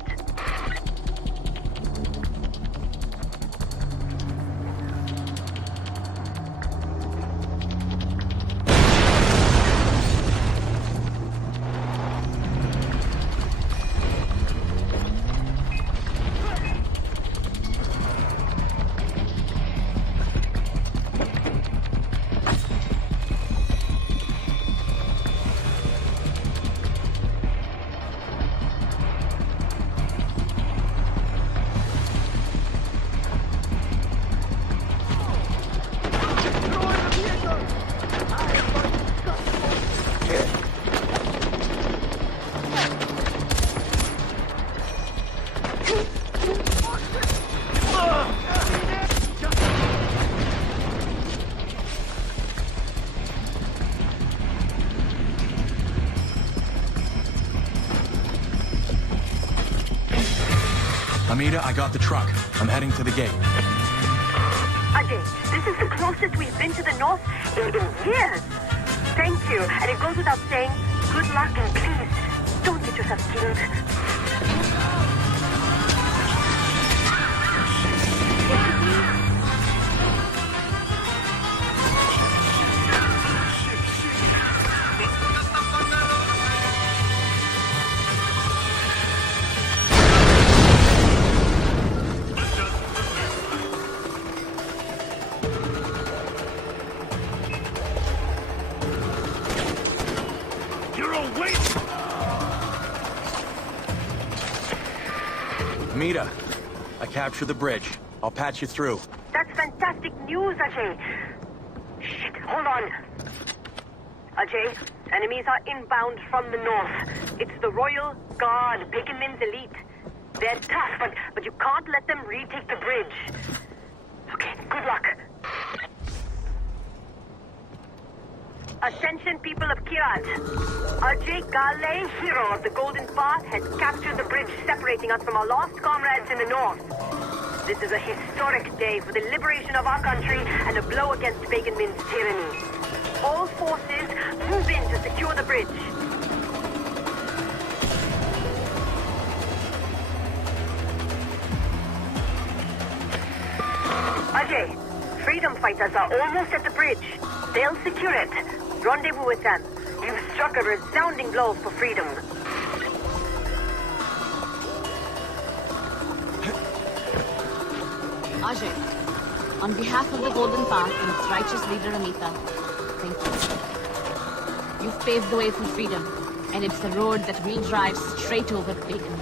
Amita, I got the truck. I'm heading to the gate. Ajay, this is the closest we've been to the North in years. Thank you. And it goes without saying, good luck and please, don't get yourself killed. Amita, I captured the bridge. I'll patch you through. That's fantastic news, Ajay. Shit, hold on. Ajay, enemies are inbound from the north. It's the Royal Guard, Pagan Min's elite. They're tough, but you can't let them retake the bridge. Okay, good luck. Ascension people of Kirat. Ajay Gale, hero of the Golden Path, has captured the bridge separating us from our lost comrades in the north. This is a historic day for the liberation of our country and a blow against Pagan Min's tyranny. All forces move in to secure the bridge. Ajay, freedom fighters are almost at the bridge. They'll secure it. Rendezvous with them. You've struck a resounding blow for freedom. Ajay, on behalf of the Golden Path and its righteous leader Amita, thank you. You've paved the way for freedom, and it's the road that we'll drive straight over Pagan.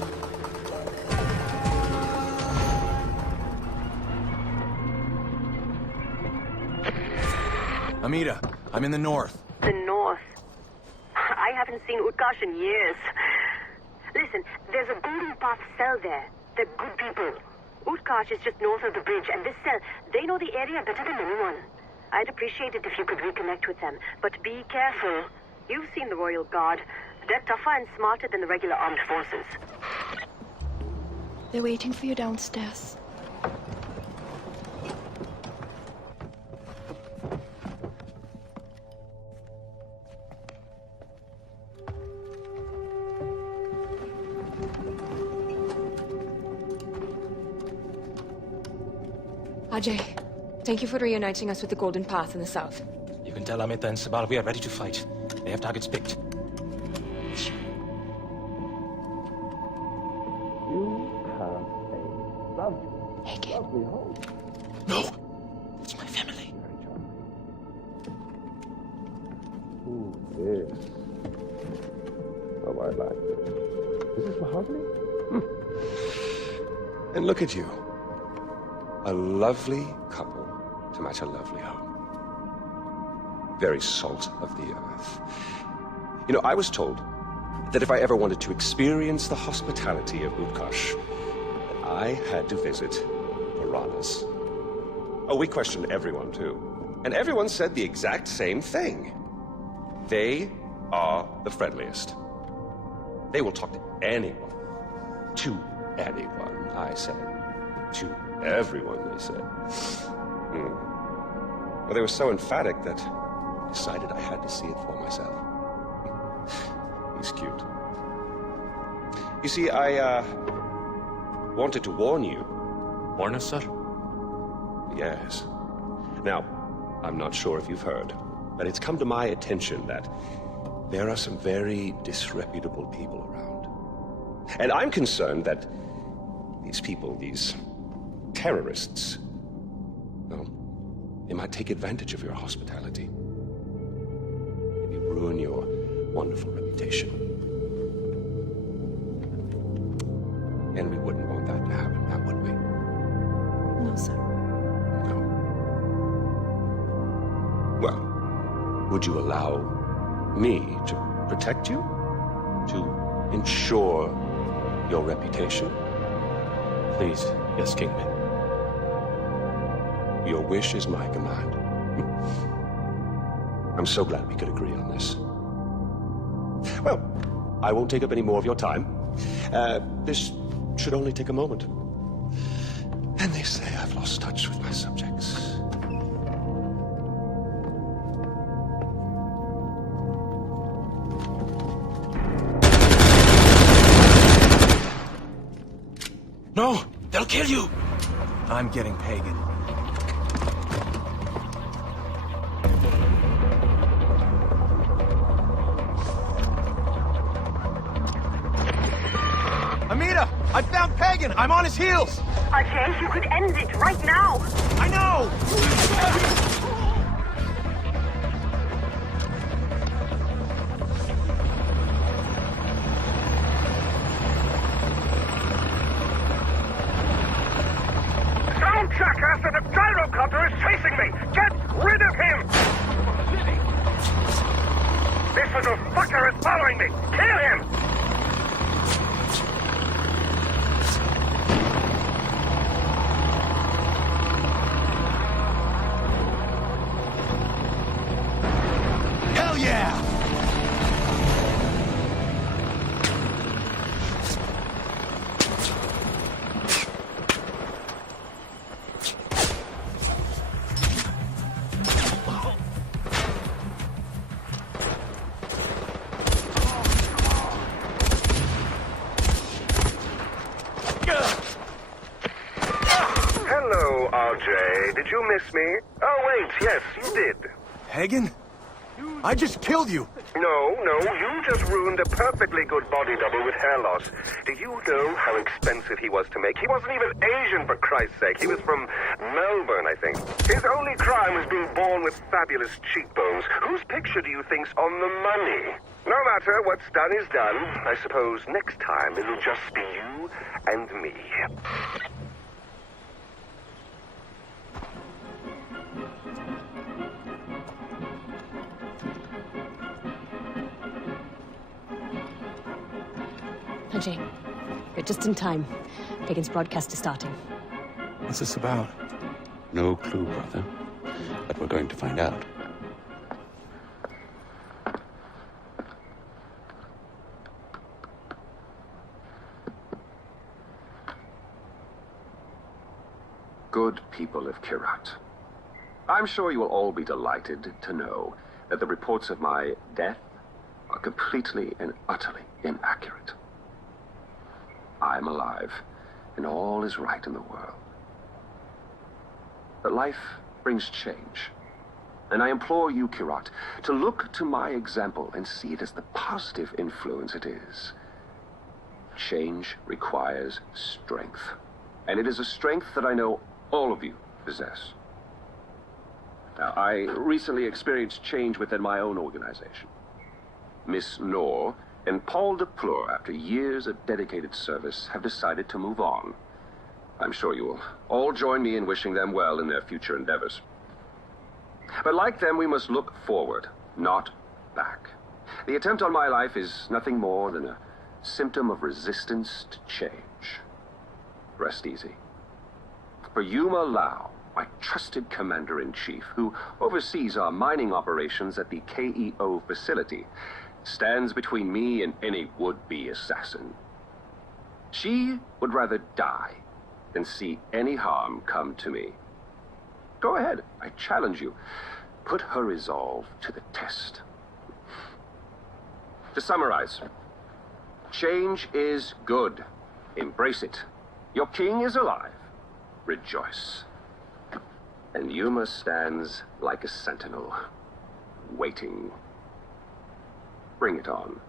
Amita, I'm in the north. The north. I haven't seen Utkarsh in years. Listen, listen, there's a Golden Path cell there. They're good people. Utkarsh is just north of the bridge, and this cell, they know the area better than anyone. I'd appreciate it if you could reconnect with them, but be careful. You've seen the Royal Guard. They're tougher and smarter than the regular armed forces. They're waiting for you downstairs. Ajay, thank you for reuniting us with the Golden Path in the south. You can tell Amita and Sabal we are ready to fight. They have targets picked. You have a lovely home. No! It's my family. Ooh, this. Oh, I like this. Is this mahogany? And look at you. A lovely couple to match a lovely home. Very salt of the earth. You know, I was told that if I ever wanted to experience the hospitality of Utkarsh, that I had to visit Piranhas. Oh, we questioned everyone, too. And everyone said the exact same thing. They are the friendliest. They will talk to anyone. To anyone, I say. To everyone, they said. Well, they were so emphatic that I decided I had to see it for myself. He's cute. You see, I wanted to warn you. Warn us, sir? Yes. Now, I'm not sure if you've heard, but it's come to my attention that there are some very disreputable people around. And I'm concerned that these people, these terrorists, well, they might take advantage of your hospitality. Maybe ruin your wonderful reputation. And we wouldn't want that to happen, now would we? No, sir. No. Well, would you allow me to protect you? To ensure your reputation? Please, yes, Kingpin. Your wish is my command. I'm so glad we could agree on this. Well, I won't take up any more of your time. This should only take a moment. And they say I've lost touch with my subjects. No! They'll kill you! I'm getting pagan. Amita! I found Pagan! I'm on his heels! Ajay, you could end it right now! I know! Some jackass in a gyrocopter is chasing me! Get rid of him! This little fucker is following me! Kill him! Hell yeah! Hello, RJ. Did you miss me? Oh, wait, yes, you did. Hagen? I just killed you. No, you just ruined a perfectly good body double with hair loss. Do you know how expensive he was to make? He wasn't even Asian, for Christ's sake. He was from Melbourne, I think. His only crime was being born with fabulous cheekbones. Whose picture do you think's on the money? No matter, what's done is done. I suppose next time it'll just be you and me. Ajay, you're just in time. Pagan's broadcast is starting. What's this about? No clue, brother. But we're going to find out. Good people of Kirat, I'm sure you will all be delighted to know that the reports of my death are completely and utterly inaccurate. I'm alive, and all is right in the world. But life brings change, and I implore you, Kirat, to look to my example and see it as the positive influence it is. Change requires strength, and it is a strength that I know all of you possess. Now, I recently experienced change within my own organization. Miss Noor and Paul DePleur, after years of dedicated service, have decided to move on. I'm sure you will all join me in wishing them well in their future endeavors. But like them, we must look forward, not back. The attempt on my life is nothing more than a symptom of resistance to change. Rest easy. For Yuma Lau, my trusted commander-in-chief, who oversees our mining operations at the KEO facility, stands between me and any would-be assassin. She would rather die than see any harm come to me. Go ahead, I challenge you. Put her resolve to the test. To summarize, change is good. Embrace it. Your king is alive. Rejoice. And Yuma stands like a sentinel, waiting. Bring it on.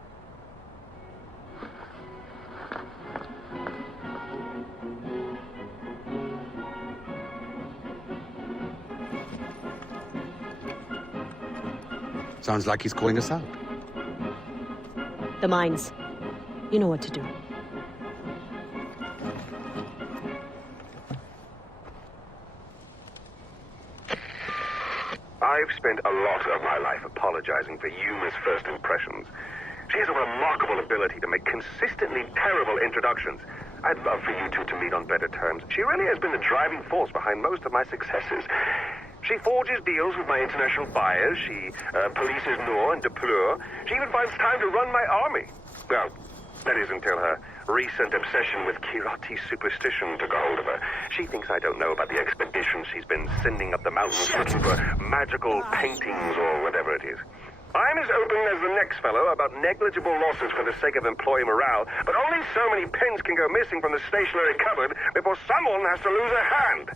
Sounds like he's calling us out. The mines. You know what to do. I've spent a lot of my life apologizing for Yuma's first impressions. She has a remarkable ability to make consistently terrible introductions. I'd love for you two to meet on better terms. She really has been the driving force behind most of my successes. She forges deals with my international buyers. She polices Noor and DePleur. She even finds time to run my army. Well, that is until her recent obsession with Kirati superstition took a hold of her. She thinks I don't know about the expedition she's been sending up the mountains looking for magical paintings or whatever it is. I'm as open as the next fellow about negligible losses for the sake of employee morale, but only so many pins can go missing from the stationery cupboard before someone has to lose a hand.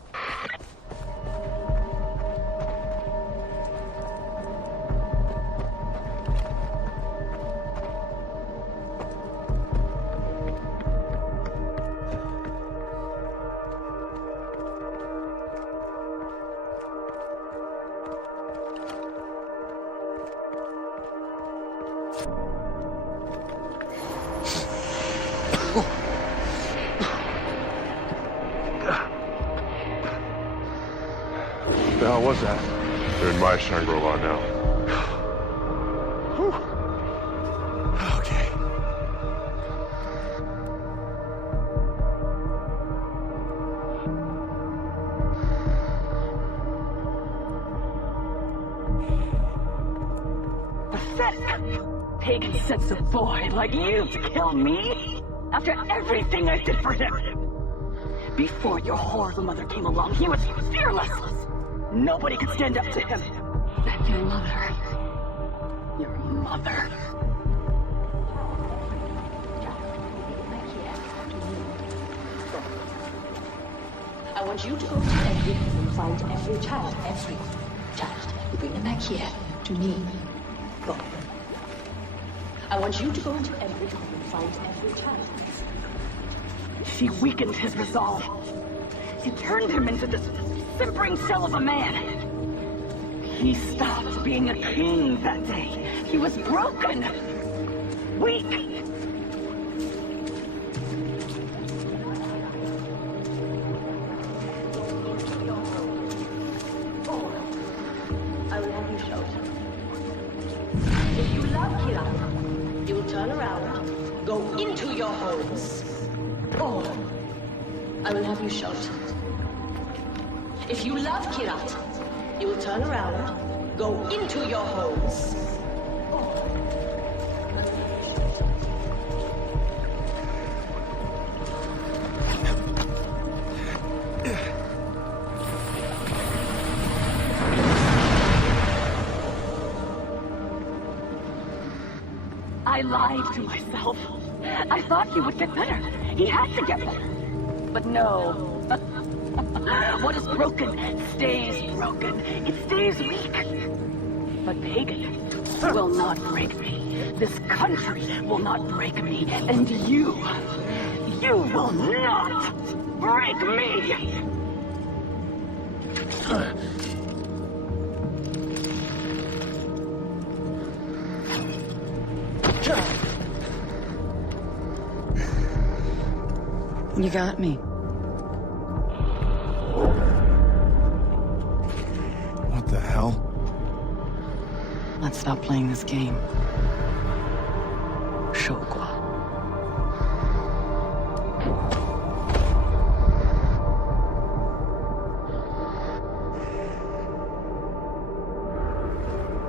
The hell was that? They're in my Shangri-La now. Okay. Pathetic! Pagan sends a boy like you to kill me? After everything I did for him! Before your horrible mother came along, he was fearless! Nobody could stand up to him! That your mother... Your mother... I want you to go to every home and find every child. You bring them back here, to me. Go. I want you to go into every home and find every child. She weakened his resolve. She turned him into this simpering shell of a man. He stopped being a king that day. He was broken. Weak. I will have you shout. If you love Kirata, you will turn around, go go into your homes. Or I will have you shot. If you love Kirat, you will turn around, go into your homes. I lied to myself. I thought he would get better. He had to get better. But no. What is broken stays broken. It stays weak. But Pagan will not break me. This country will not break me. And you will not break me. You got me. What the hell? Let's stop playing this game. Shokwa.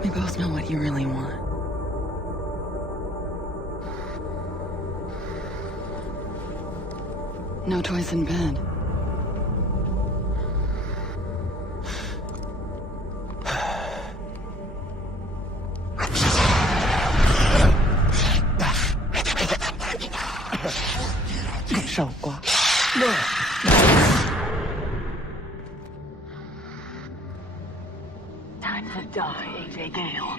We both know what you really want. No toys in bed. Time to die, AJ Gale.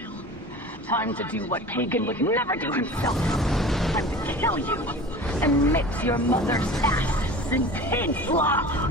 Time to do what Pagan would never do himself. Time to kill you and mix your mother's ashes in pain slop.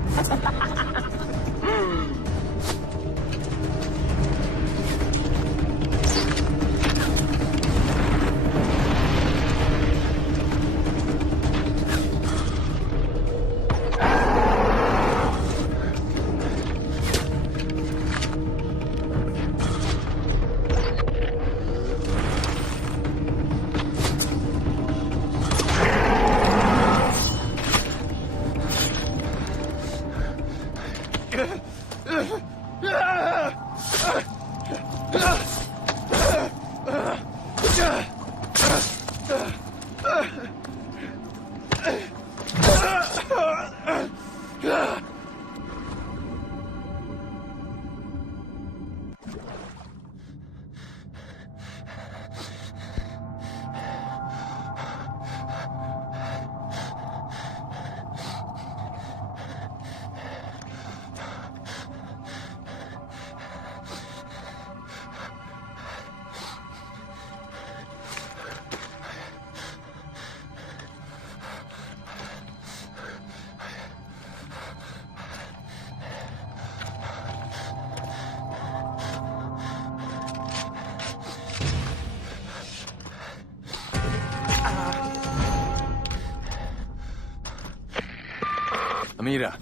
Amita,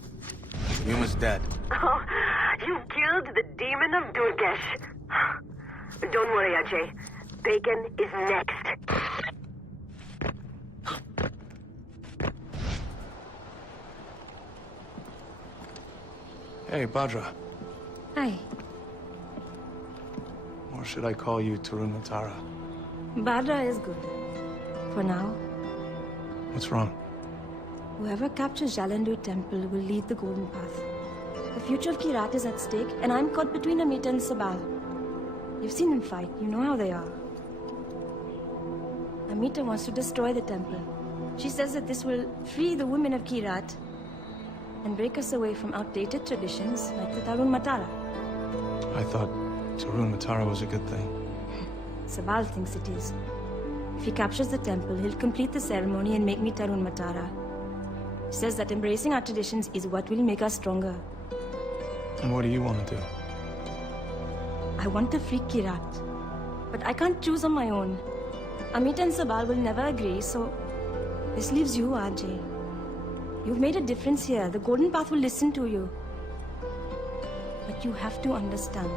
Yuma's dead. Oh, you killed the demon of Durgesh. Don't worry, Ajay. Bacon is next. Hey, Badra. Hi. Or should I call you Tarun Matara? Badra is good. For now. What's wrong? Whoever captures Jalandu Temple will lead the Golden Path. The future of Kirat is at stake, and I'm caught between Amita and Sabal. You've seen them fight. You know how they are. Amita wants to destroy the temple. She says that this will free the women of Kirat and break us away from outdated traditions like the Tarun Matara. I thought Tarun Matara was a good thing. Sabal thinks it is. If he captures the temple, he'll complete the ceremony and make me Tarun Matara. He says that embracing our traditions is what will make us stronger. And what do you want to do? I want to free Kirat. But I can't choose on my own. Amita and Sabal will never agree, so this leaves you, Ajay. You've made a difference here. The Golden Path will listen to you. But you have to understand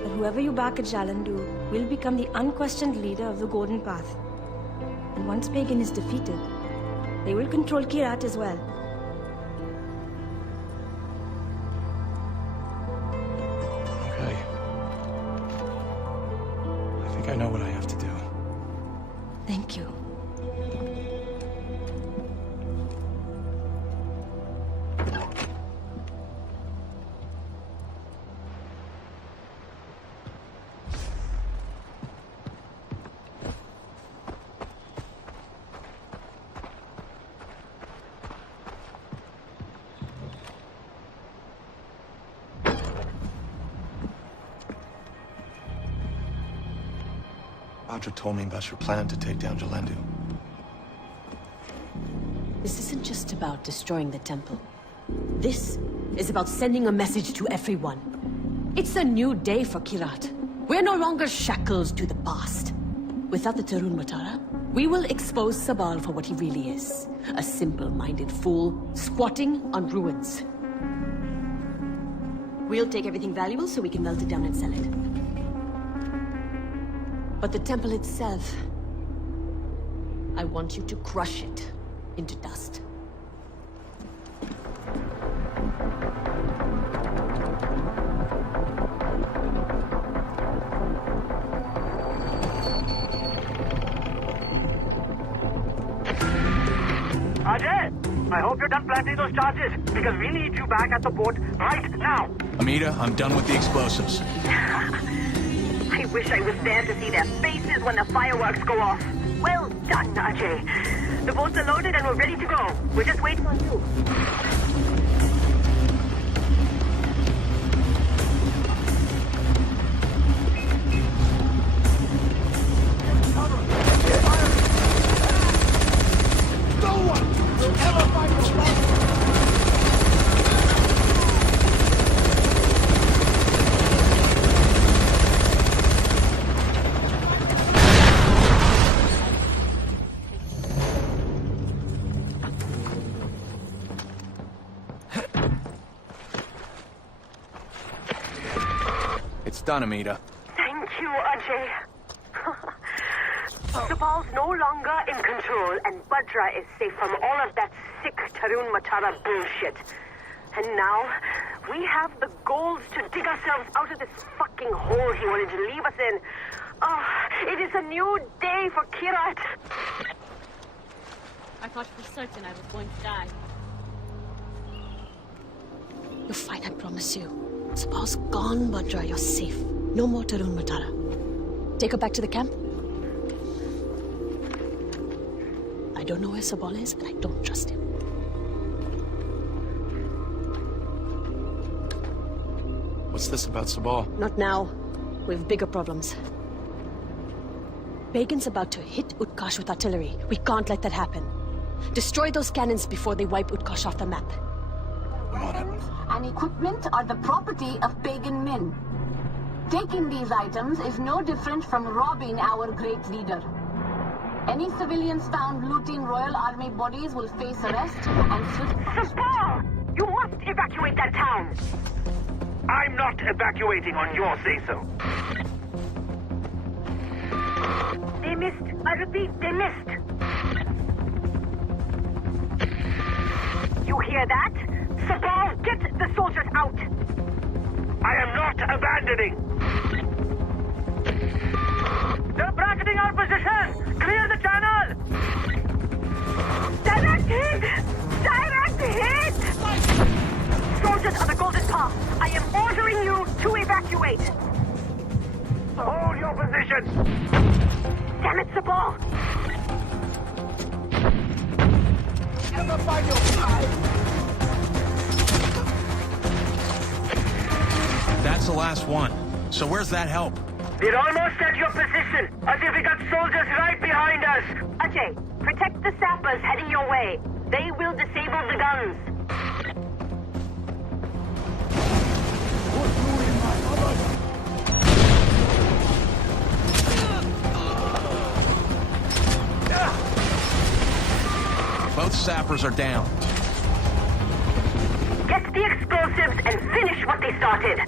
that whoever you back at Jalandu will become the unquestioned leader of the Golden Path. And And once Pagan is defeated, they will control Kirat as well. Okay. I think I know what I have to do. Thank you. Audra told me about your plan to take down Jalendu. This isn't just about destroying the temple. This is about sending a message to everyone. It's a new day for Kirat. We're no longer shackled to the past. Without the Tarun Matara, we will expose Sabal for what he really is. A simple-minded fool squatting on ruins. We'll take everything valuable so we can melt it down and sell it. But the temple itself, I want you to crush it into dust. Ajay, I hope you're done planting those charges, because we need you back at the port right now. Amita, I'm done with the explosives. I wish I was there to see their faces when the fireworks go off. Well done, Ajay. The boats are loaded and we're ready to go. We're just waiting on you. No one will ever find us wrong. It's done, Amita. Thank you, Ajay. Sabal's no longer in control, and Bhadra is safe from all of that sick Tarun Matara bullshit. And now, we have the gold to dig ourselves out of this fucking hole he wanted to leave us in. Oh, it is a new day for Kirat. I thought for certain I was going to die. You're fine, I promise you. Sabal's gone, Bhadra. You're safe. No more Tarun Matara. Take her back to the camp. I don't know where Sabal is, and I don't trust him. What's this about Sabal? Not now. We have bigger problems. Pagan's about to hit Utkarsh with artillery. We can't let that happen. Destroy those cannons before they wipe Utkarsh off the map. And equipment are the property of pagan men. Taking these items is no different from robbing our great leader. Any civilians found looting Royal Army bodies will face arrest and swift... Sabal! You must evacuate that town! I'm not evacuating on your say-so. They missed. I repeat, they missed. You hear that? Sabal, get the soldiers out! I am not abandoning! They're bracketing our position! Clear the channel! Direct hit! Direct hit! Soldiers of the Golden Path, I am ordering you to evacuate! Hold your position! Damn it, Sabal! Ever find your pride? That's the last one. So where's that help? We're almost at your position, as if we got soldiers right behind us. Ajay, protect the sappers heading your way. They will disable the guns. Both sappers are down. Get the explosives and finish what they started.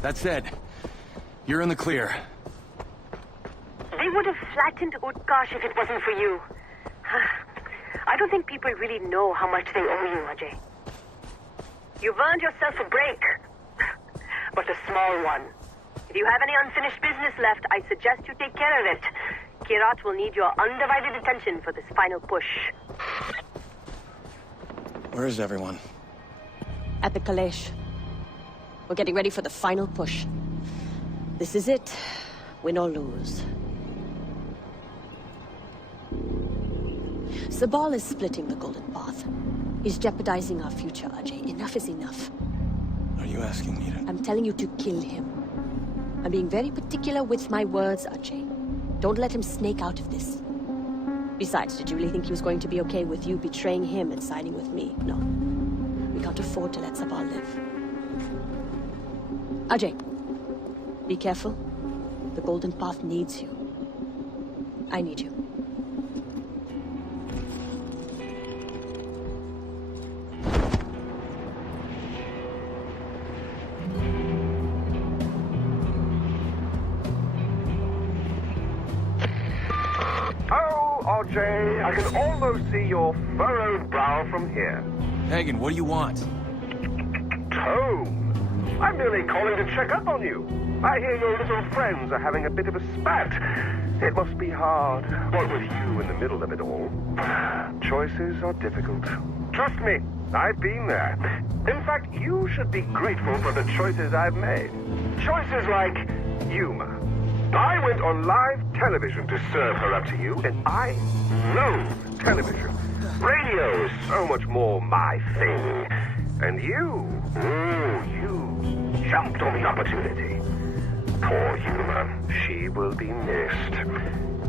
That's it. You're in the clear. They would have flattened Utkarsh if it wasn't for you. I don't think people really know how much they owe you, Ajay. You've earned yourself a break, but a small one. If you have any unfinished business left, I suggest you take care of it. Kirat will need your undivided attention for this final push. Where is everyone? At the Kalesh. We're getting ready for the final push. This is it. Win or lose. Sabal is splitting the Golden Path. He's jeopardizing our future, Ajay. Enough is enough. Are you asking me to... I'm telling you to kill him. I'm being very particular with my words, Ajay. Don't let him snake out of this. Besides, did you really think he was going to be okay with you betraying him and siding with me? No. We can't afford to let Sabal live. Ajay, be careful. The Golden Path needs you. I need you. RJ, I can almost see your furrowed brow from here. Hagen, what do you want? Tone. I'm merely calling to check up on you. I hear your little friends are having a bit of a spat. It must be hard, what with you in the middle of it all. Choices are difficult. Trust me, I've been there. In fact, you should be grateful for the choices I've made. Choices like humor. I went on live television to serve her up to you, and I loathe television. Radio is so much more my thing. And you jumped on the opportunity. Poor Yuma, she will be missed.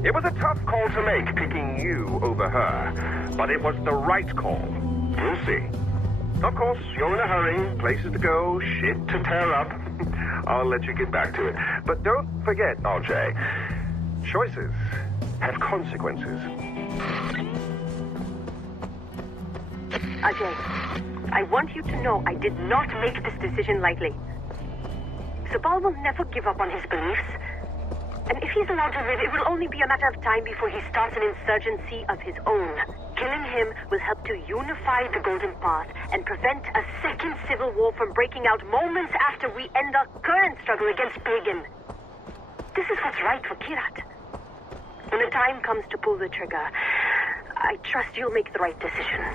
It was a tough call to make, picking you over her, but it was the right call. You'll see. Of course, you're in a hurry, places to go, shit to tear up. I'll let you get back to it. But don't forget, RJ, choices have consequences. Ajay, I want you to know I did not make this decision lightly. Sabal will never give up on his beliefs. And if he's allowed to live, it will only be a matter of time before he starts an insurgency of his own. Killing him will help to unify the Golden Path and prevent a second civil war from breaking out moments after we end our current struggle against Pagan. This is what's right for Kirat. When the time comes to pull the trigger, I trust you'll make the right decision.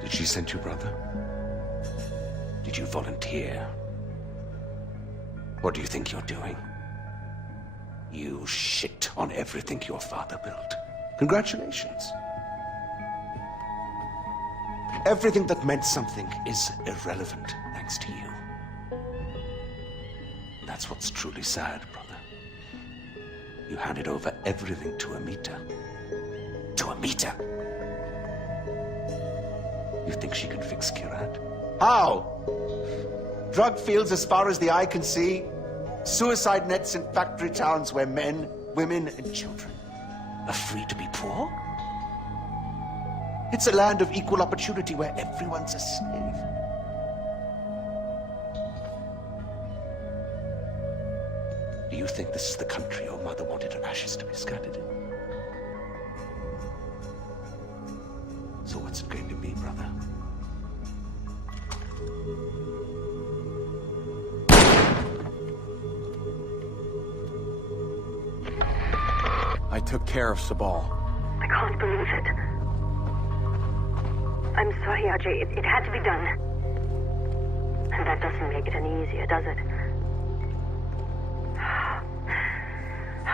Did she send you, brother? Did you volunteer? What do you think you're doing? You shit on everything your father built. Congratulations. Everything that meant something is irrelevant thanks to you. That's what's truly sad, brother. You handed over everything to Amita. To Amita! You think she can fix Kirat? How? Drug fields as far as the eye can see. Suicide nets in factory towns where men, women, and children are free to be poor? It's a land of equal opportunity where everyone's a slave. Do you think this is the country your mother wanted her ashes to be scattered in? So what's it going to be, brother? I took care of Sabal. I can't believe it. I'm sorry, Ajay. It had to be done. And that doesn't make it any easier, does it?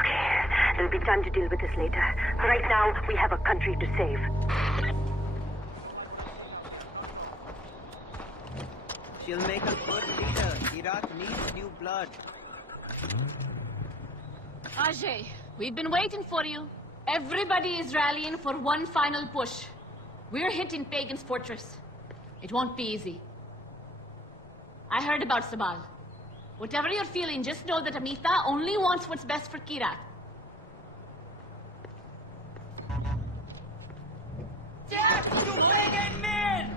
Okay, there'll be time to deal with this later. Right now, we have a country to save. She'll make a good leader. Iraq needs new blood. Ajay, we've been waiting for you. Everybody is rallying for one final push. We're hitting Pagan's fortress. It won't be easy. I heard about Sabal. Whatever you're feeling, just know that Amita only wants what's best for Kirat. Jack, you big man!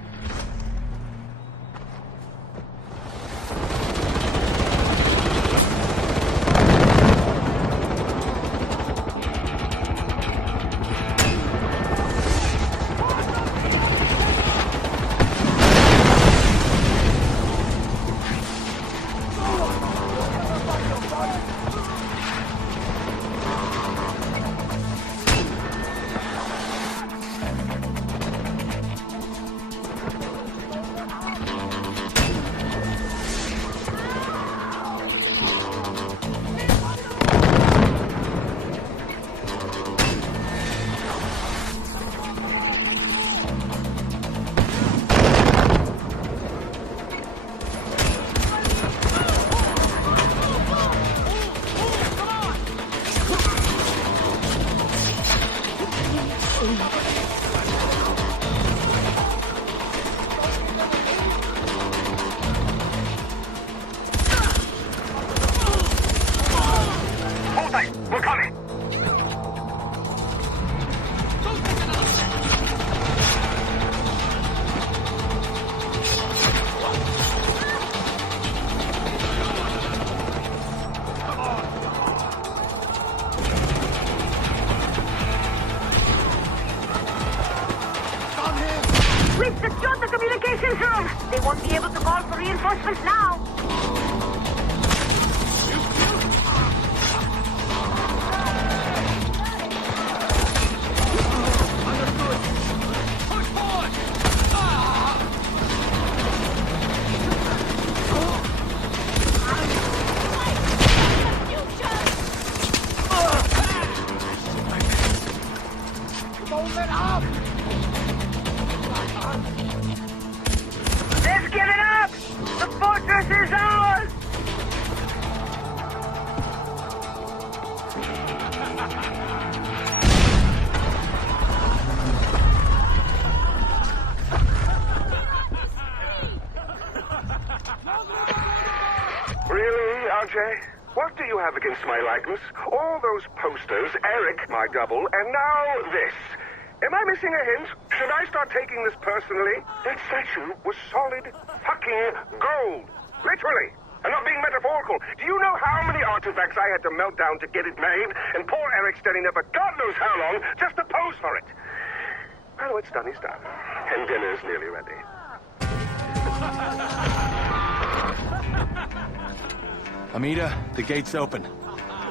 We've secured the communications room. They won't be able to call for reinforcements now. They've given up! The fortress is ours! Really, RJ? What do you have against my likeness? All those posters, Eric, my double, and now this. Am I missing a hint? Should I start taking this personally? That statue was solid fucking gold. Literally. I'm not being metaphorical. Do you know how many artifacts I had to melt down to get it made? And poor Eric's standing there for God knows how long just to pose for it. Well, what's done is done. And dinner's nearly ready. Amita, the gate's open.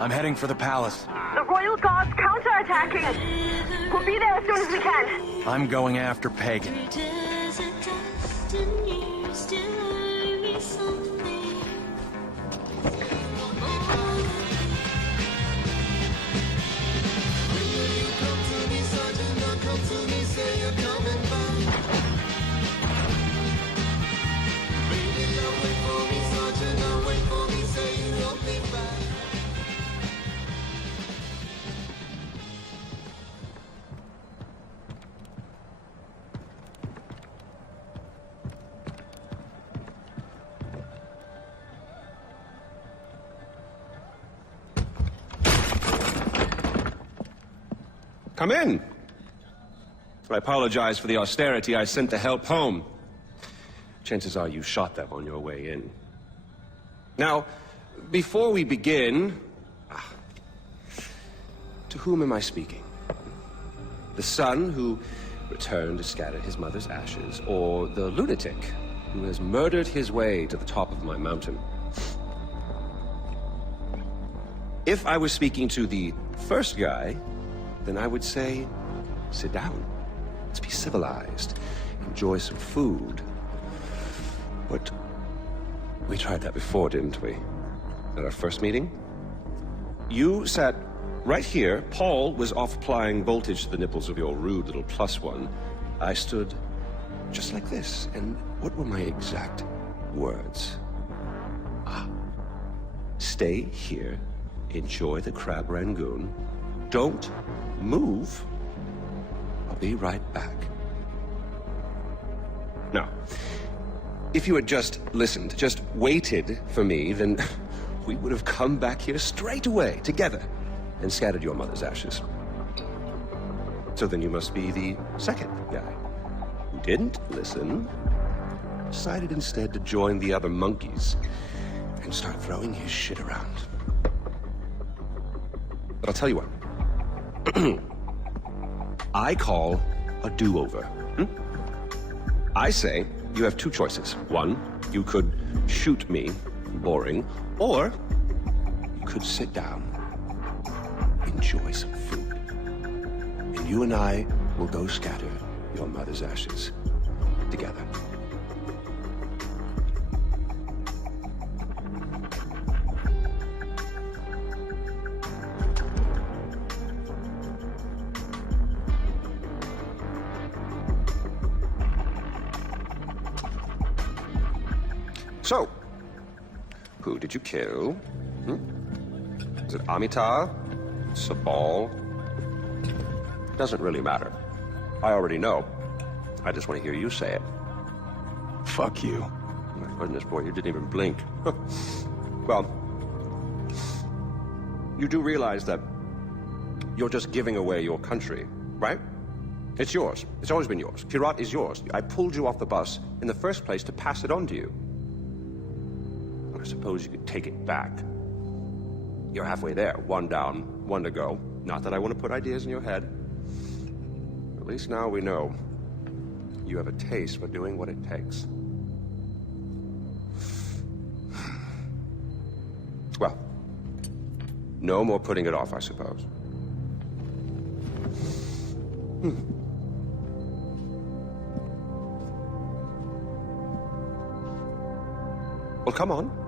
I'm heading for the palace. The Royal Guard's counterattacking. We'll be there as soon as we can. I'm going after Pagan. Come in. I apologize for the austerity I sent to help home. Chances are you shot them on your way in. Now, before we begin, to whom am I speaking? The son who returned to scatter his mother's ashes, or the lunatic who has murdered his way to the top of my mountain? If I was speaking to the first guy, then I would say, sit down. Let's be civilized. Enjoy some food. But we tried that before, didn't we? At our first meeting? You sat right here. Paul was off applying voltage to the nipples of your rude little +1. I stood just like this. And what were my exact words? Stay here. Enjoy the crab rangoon. Don't move. I'll be right back. Now, if you had just listened, just waited for me, then we would have come back here straight away, together, and scattered your mother's ashes. So then you must be the second guy who didn't listen, decided instead to join the other monkeys and start throwing his shit around. But I'll tell you what. I call a do-over. I say you have two choices. One, you could shoot me, boring, or you could sit down, enjoy some food, and you and I will go scatter your mother's ashes together. So, who did you kill? Is it Amita? Sabal? Doesn't really matter. I already know. I just want to hear you say it. Fuck you. My goodness, boy, you didn't even blink. Well, you do realize that you're just giving away your country, right? It's yours. It's always been yours. Kyrat is yours. I pulled you off the bus in the first place to pass it on to you. I suppose you could take it back. You're halfway there. One down, one to go. Not that I want to put ideas in your head. At least now we know you have a taste for doing what it takes. Well, no more putting it off, I suppose. Well, come on.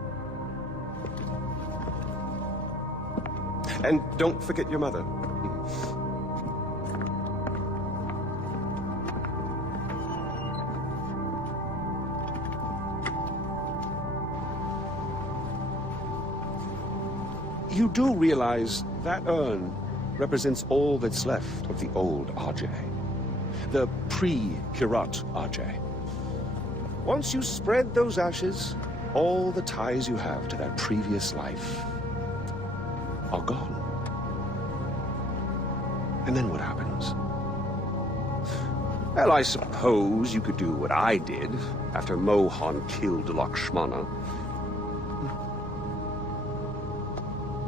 And don't forget your mother. You do realize that urn represents all that's left of the old RJ. The pre-Kyrat RJ. Once you spread those ashes, all the ties you have to that previous life are gone. And then what happens? Well, I suppose you could do what I did after Mohan killed Lakshmana.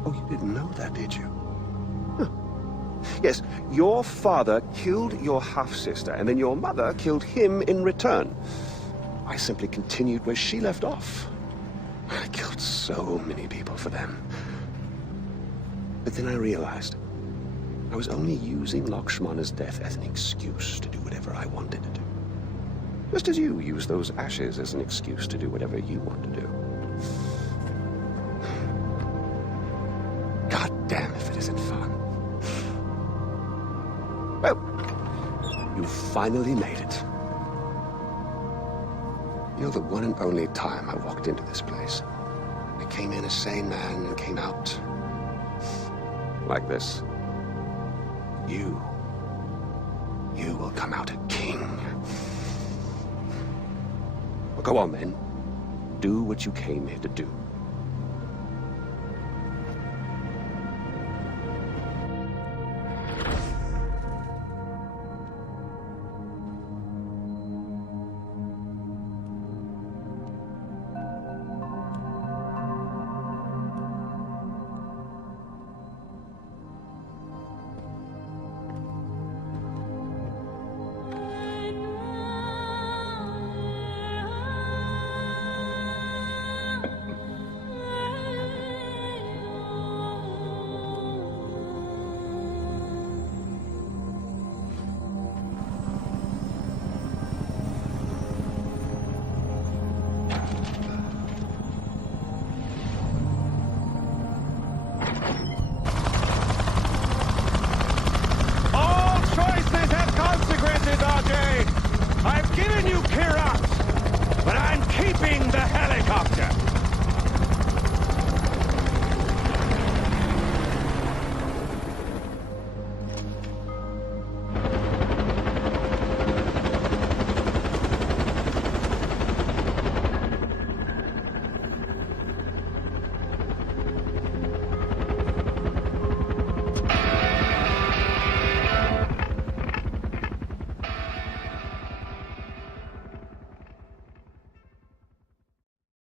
Oh, you didn't know that, did you? Huh. Yes, your father killed your half-sister, and then your mother killed him in return. I simply continued where she left off. I killed so many people for them. But then I realized I was only using Lakshmana's death as an excuse to do whatever I wanted to do. Just as you use those ashes as an excuse to do whatever you want to do. God damn if it isn't fun. Well, you finally made it. You know, the one and only time I walked into this place, I came in a sane man and came out like this. You will come out a king. Well, go on then. Do what you came here to do. I've given you Kyrat, but I'm keeping the helicopter.